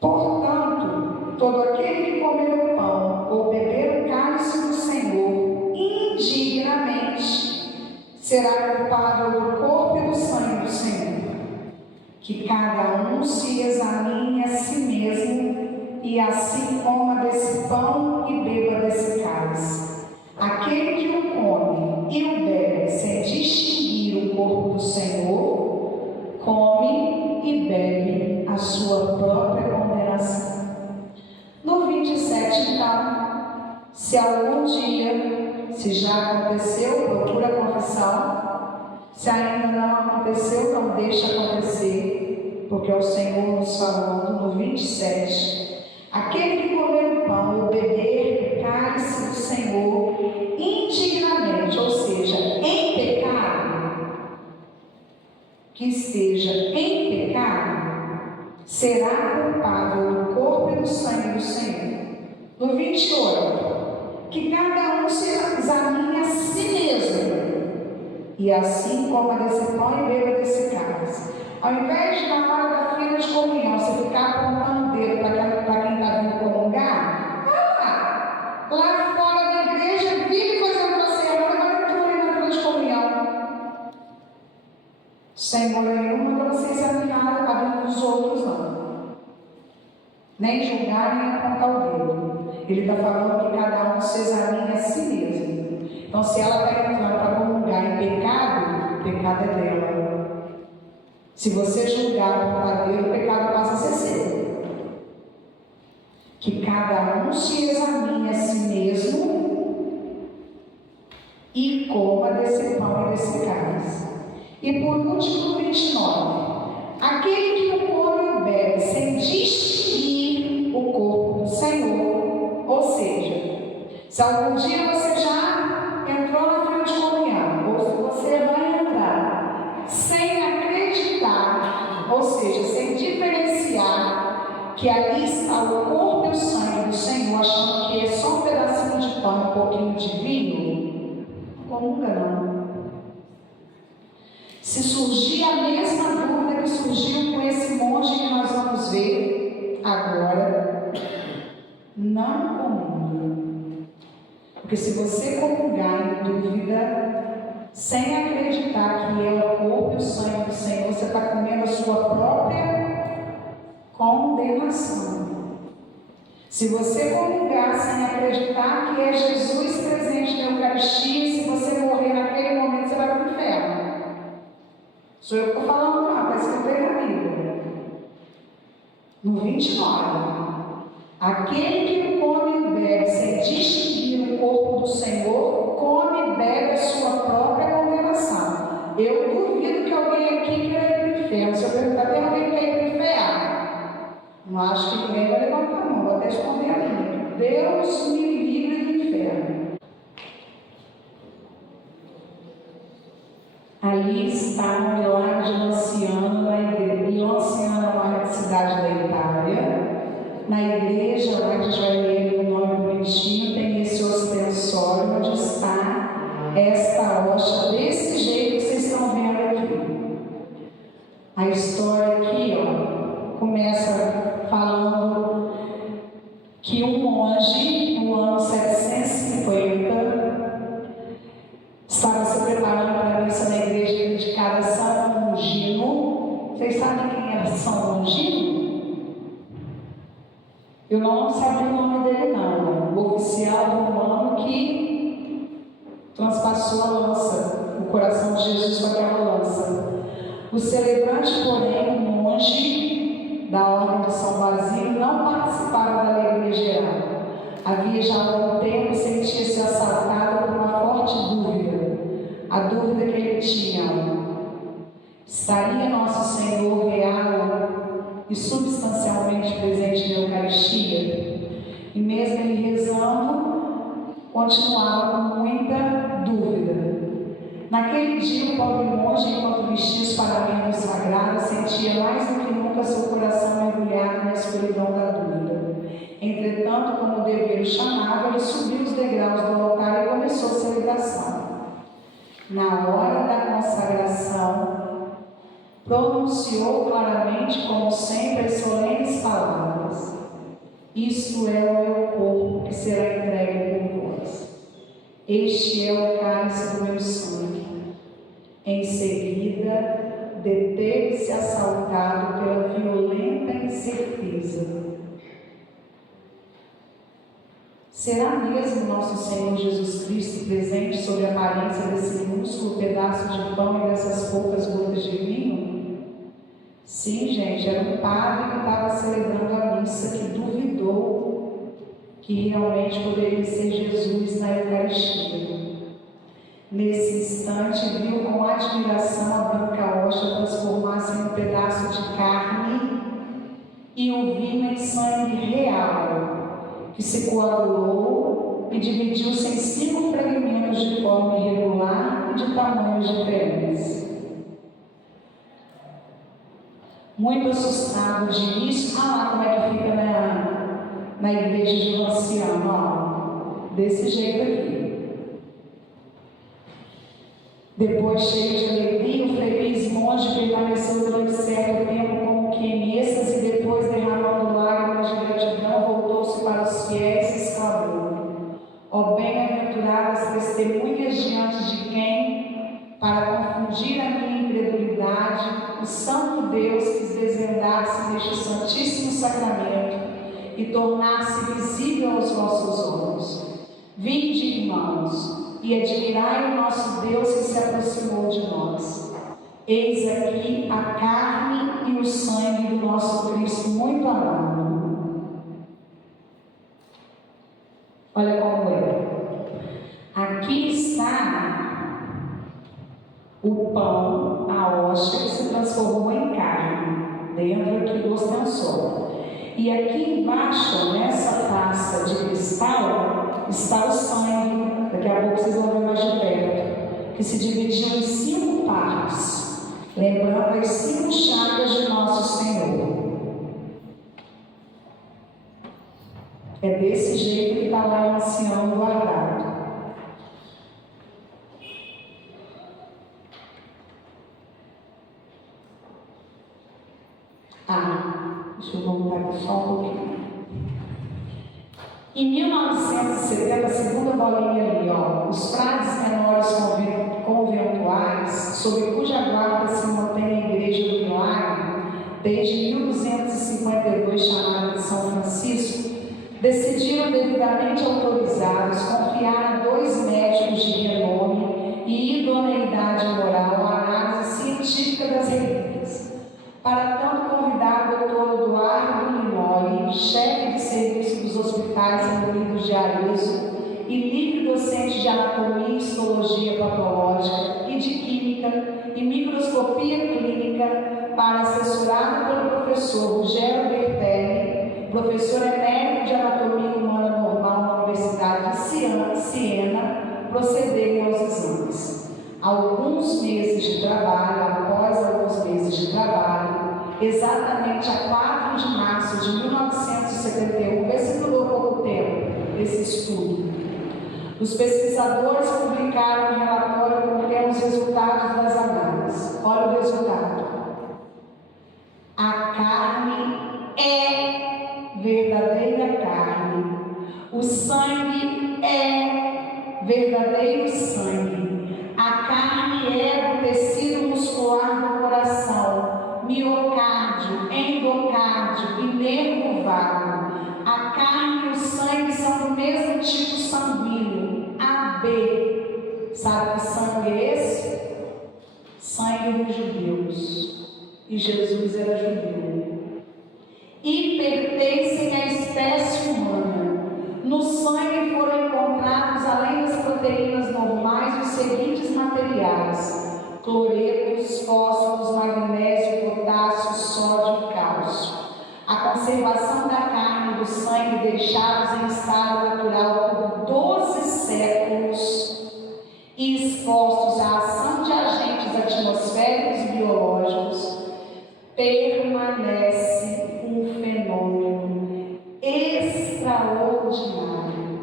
Portanto, todo aquele que comer o pão ou beber o cálice do Senhor indignamente será culpável do corpo e do sangue do Senhor. Que cada um se examine a si mesmo e assim coma desse pão e beba desse cálice. Aquele que o come e o bebe sem distinguir o corpo do Senhor, come e bebe a sua própria condenação. No 27, então, se algum dia, se já aconteceu, procura a confissão. Se ainda não aconteceu, não deixa acontecer, porque é o Senhor nos falando no 27. Aquele que comer o pão ou beber o cálice do Senhor indignamente, ou seja, em pecado, que esteja em pecado, será culpável do corpo e do sangue do Senhor. No 28, que cada um se examine a si mesmo, e assim coma desse pão e beba desse cálice. Ao invés de, na hora da fila de comunhão, você ficar apontando o dedo para quem está vindo comungar, lá fora da igreja, vive fazendo você, agora entrou ali na fila de comunhão. Senhor nenhum manda você examinar a vida dos outros, não. Nem julgar, nem apontar o dedo. Ele está falando que cada um se examine a si mesmo. Então, se ela está entrando para comungar em pecado, o pecado é dela. Se você julgar apontar o dedo, o pecado passa a ser seu. Que cada um se examine a si mesmo e coma desse pão e desse cálice. E por último, 29. Aquele que o come e o bebe sem distinguir o corpo do Senhor, ou seja, se algum dia você já entrou na fila de comunhão, ou se você vai entrar sem acreditar, ou seja, sem diferenciar que ali está o corpo e o sangue do Senhor, achando que é só um pedacinho de pão e um pouquinho de vinho, não comunga não. Se surgir a mesma dúvida que surgiu com esse monte que nós vamos ver agora, não comunga. Porque se você comungar em dúvida, sem acreditar que é o corpo e o sangue do Senhor, você está comendo a sua própria condenação. Se você comungar sem acreditar que é Jesus presente na Eucaristia, se você morrer naquele momento, você vai para o inferno. Sou eu que estou falando, não, está escrito na Bíblia. No 29. Aquele que come e bebe sem distinguir o corpo do Senhor, come e bebe a sua própria condenação. Eu duvido que alguém aqui queira ir para o inferno. Se eu perguntar, tem alguém que quer ir para o inferno? Não acho que ninguém vai levantar a mão, vou até esconder aqui. Deus me livre do inferno. Ali está o milagre de Lanciano, na igreja. Lanciano é uma cidade da Itália. Na igreja, lá de Joinville, no nome bonitinho, tem esse ostensório onde está esta hóstia, desse jeito que vocês estão vendo aqui. A história aqui, começa falando que um monge, no ano 750, estava se preparando para a missa na igreja dedicada a São Longino. Vocês sabem quem era São Longino? coração de Jesus foi aquela lança. O celebrante, porém, o monge da ordem de São Basílio, não participava da alegria geral. Havia já algum tempo sentia-se assaltado por uma forte dúvida. A dúvida que ele tinha: estaria nosso Senhor real e substancialmente presente na Eucaristia? E mesmo ele rezando, continuava com muita dúvida. Naquele dia, o pobre monge, enquanto vestia os paramentos sagrados, sentia mais do que nunca seu coração mergulhado na escuridão da dúvida. Entretanto, como o dever o chamava, ele subiu os degraus do altar e começou a celebração. Na hora da consagração, pronunciou claramente, como sempre, as solenes palavras: isto é o meu corpo que será entregue por vós. Este é o cálice do meu sangue. Em seguida, deteve-se assaltado pela violenta incerteza. Será mesmo nosso Senhor Jesus Cristo presente sob a aparência desse minúsculo pedaço de pão e dessas poucas gotas de vinho? Sim, gente, era um padre que estava celebrando a missa, que duvidou que realmente poderia ser Jesus na Eucaristia. Nesse instante, viu com admiração a branca hóstia transformar-se em um pedaço de carne e o vinho em sangue real, que se coagulou e dividiu-se em 5 fragmentos de forma irregular e de tamanhos diferentes. Muito assustado de início, lá como é que fica na igreja de Lanciano, ó, desse jeito aqui. Depois, cheio de alegria, o freguês monge permaneceu durante certo tempo como que em êxtase, e depois, derramando lágrimas de gratidão, voltou-se para os fiéis e exclamou: ó bem-aventuradas testemunhas diante de quem, para confundir a minha incredulidade, o Santo Deus quis desvendar-se neste santíssimo sacramento e tornar-se visível aos vossos olhos. Vinde, irmãos, e admirai o nosso Deus que se aproximou de nós. Eis aqui a carne e o sangue do nosso Cristo muito amado. Olha como é. Aqui está o pão, a hóstia que se transformou em carne, dentro aqui do ostensor. E aqui embaixo, nessa taça de cristal, está o sangue. Daqui a pouco vocês vão ver mais de perto, que se dividiu em 5 partes, lembrando as 5 chagas de nosso Senhor. É desse jeito que está lá o ancião guardado. Deixa eu voltar aqui só um pouquinho. Em 1970, a segunda bolinha ali, ó, os frades menores conventuais, sob cuja guarda se mantém a Igreja do Milagre, desde 1252, chamada de São Francisco, decidiram, devidamente autorizados, confiar a 2 médicos de renome e idoneidade moral a análise científica das relíquias. Para tanto, convidar o Dr. Eduardo Linoli, chefe de serviço dos hospitais Unidos de Arezzo e livre docente de anatomia e histologia patológica e de química e microscopia clínica, para, assessorado pelo professor Ruggero Bertelli, professor emérito de anatomia humana normal na Universidade de Siena, procederem aos exames. Após alguns meses de trabalho, exatamente a 4 de março de 1971, vê se durou pouco tempo esse estudo, os pesquisadores publicaram um relatório contendo os resultados das análises. Olha o resultado: a carne é verdadeira carne, o sangue é verdadeiro sangue. A carne é do tecido muscular do coração, miocárdio, endocárdio e nervo vago. A carne e o sangue são do mesmo tipo sanguíneo, AB. Sabe que sangue é esse? cloretos, fósforos, magnésio, potássio, sódio e cálcio. A conservação da carne e do sangue deixados em estado natural por 12 séculos e expostos à ação de agentes atmosféricos e biológicos, permanece um fenômeno extraordinário.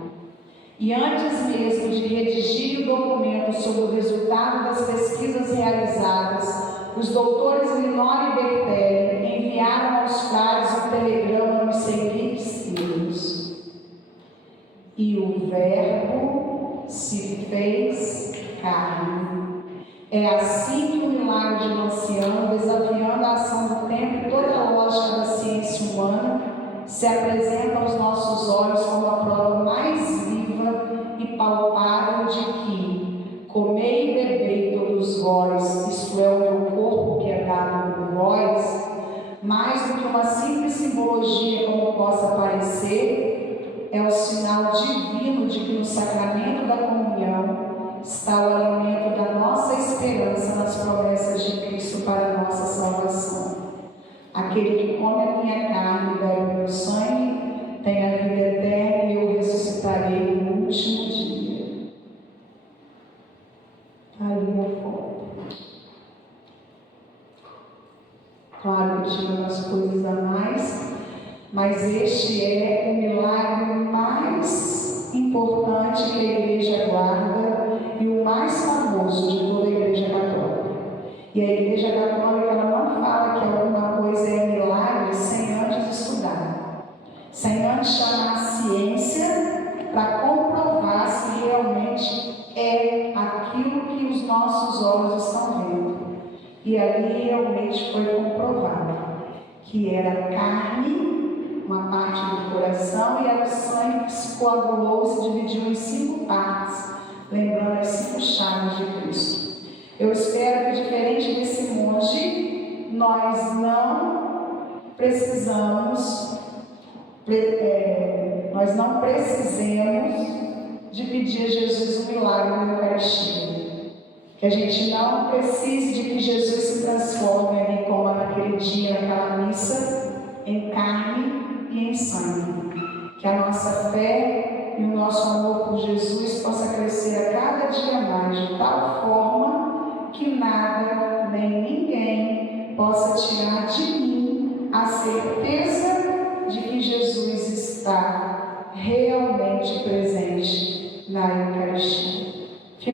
E antes mesmo de redigir o documento sobre o resultado das pesquisas realizadas, os doutores Linor e Bertelli enviaram aos pares o telegrama nos seguintes termos: e o Verbo se fez carne. É assim que o milagre de Lanciano, desafiando a ação do tempo e toda a lógica da ciência humana, se apresenta aos nossos olhos como a prova mais viva e palpável de que comei e bebei todos vós, isto é, o meu corpo que é dado por vós, mais do que uma simples simbologia como possa parecer, é o sinal divino de que no sacramento da comunhão está o alimento da nossa esperança nas promessas de Cristo para a nossa salvação. Aquele que come a minha carne e bebe o meu sangue tem a vida eterna e eu ressuscitarei no último dia. Aí eu foco. Claro que tinha umas coisas a mais, mas este é o milagre mais importante que a Igreja guarda e o mais famoso de toda a Igreja Católica. E a Igreja Católica ela não fala que alguma coisa é milagre sem antes estudar, sem antes chamar a ciência para comprovar se realmente é aquilo que os nossos olhos estão vendo. E ali realmente foi comprovado que era carne, uma parte do coração, e era o sangue que se coagulou e se dividiu em 5 partes, lembrando as 5 chaves de Cristo. Eu espero que, diferente desse monge, nós não precisemos de pedir a Jesus um milagre na Eucaristia. Que a gente não precise de que Jesus se transforme ali, como naquele dia, naquela missa, em carne e em sangue. Que a nossa fé e o nosso amor por Jesus possa crescer a cada dia mais, de tal forma que nada nem ninguém possa tirar de mim a certeza de que Jesus está realmente presente na Eucaristia.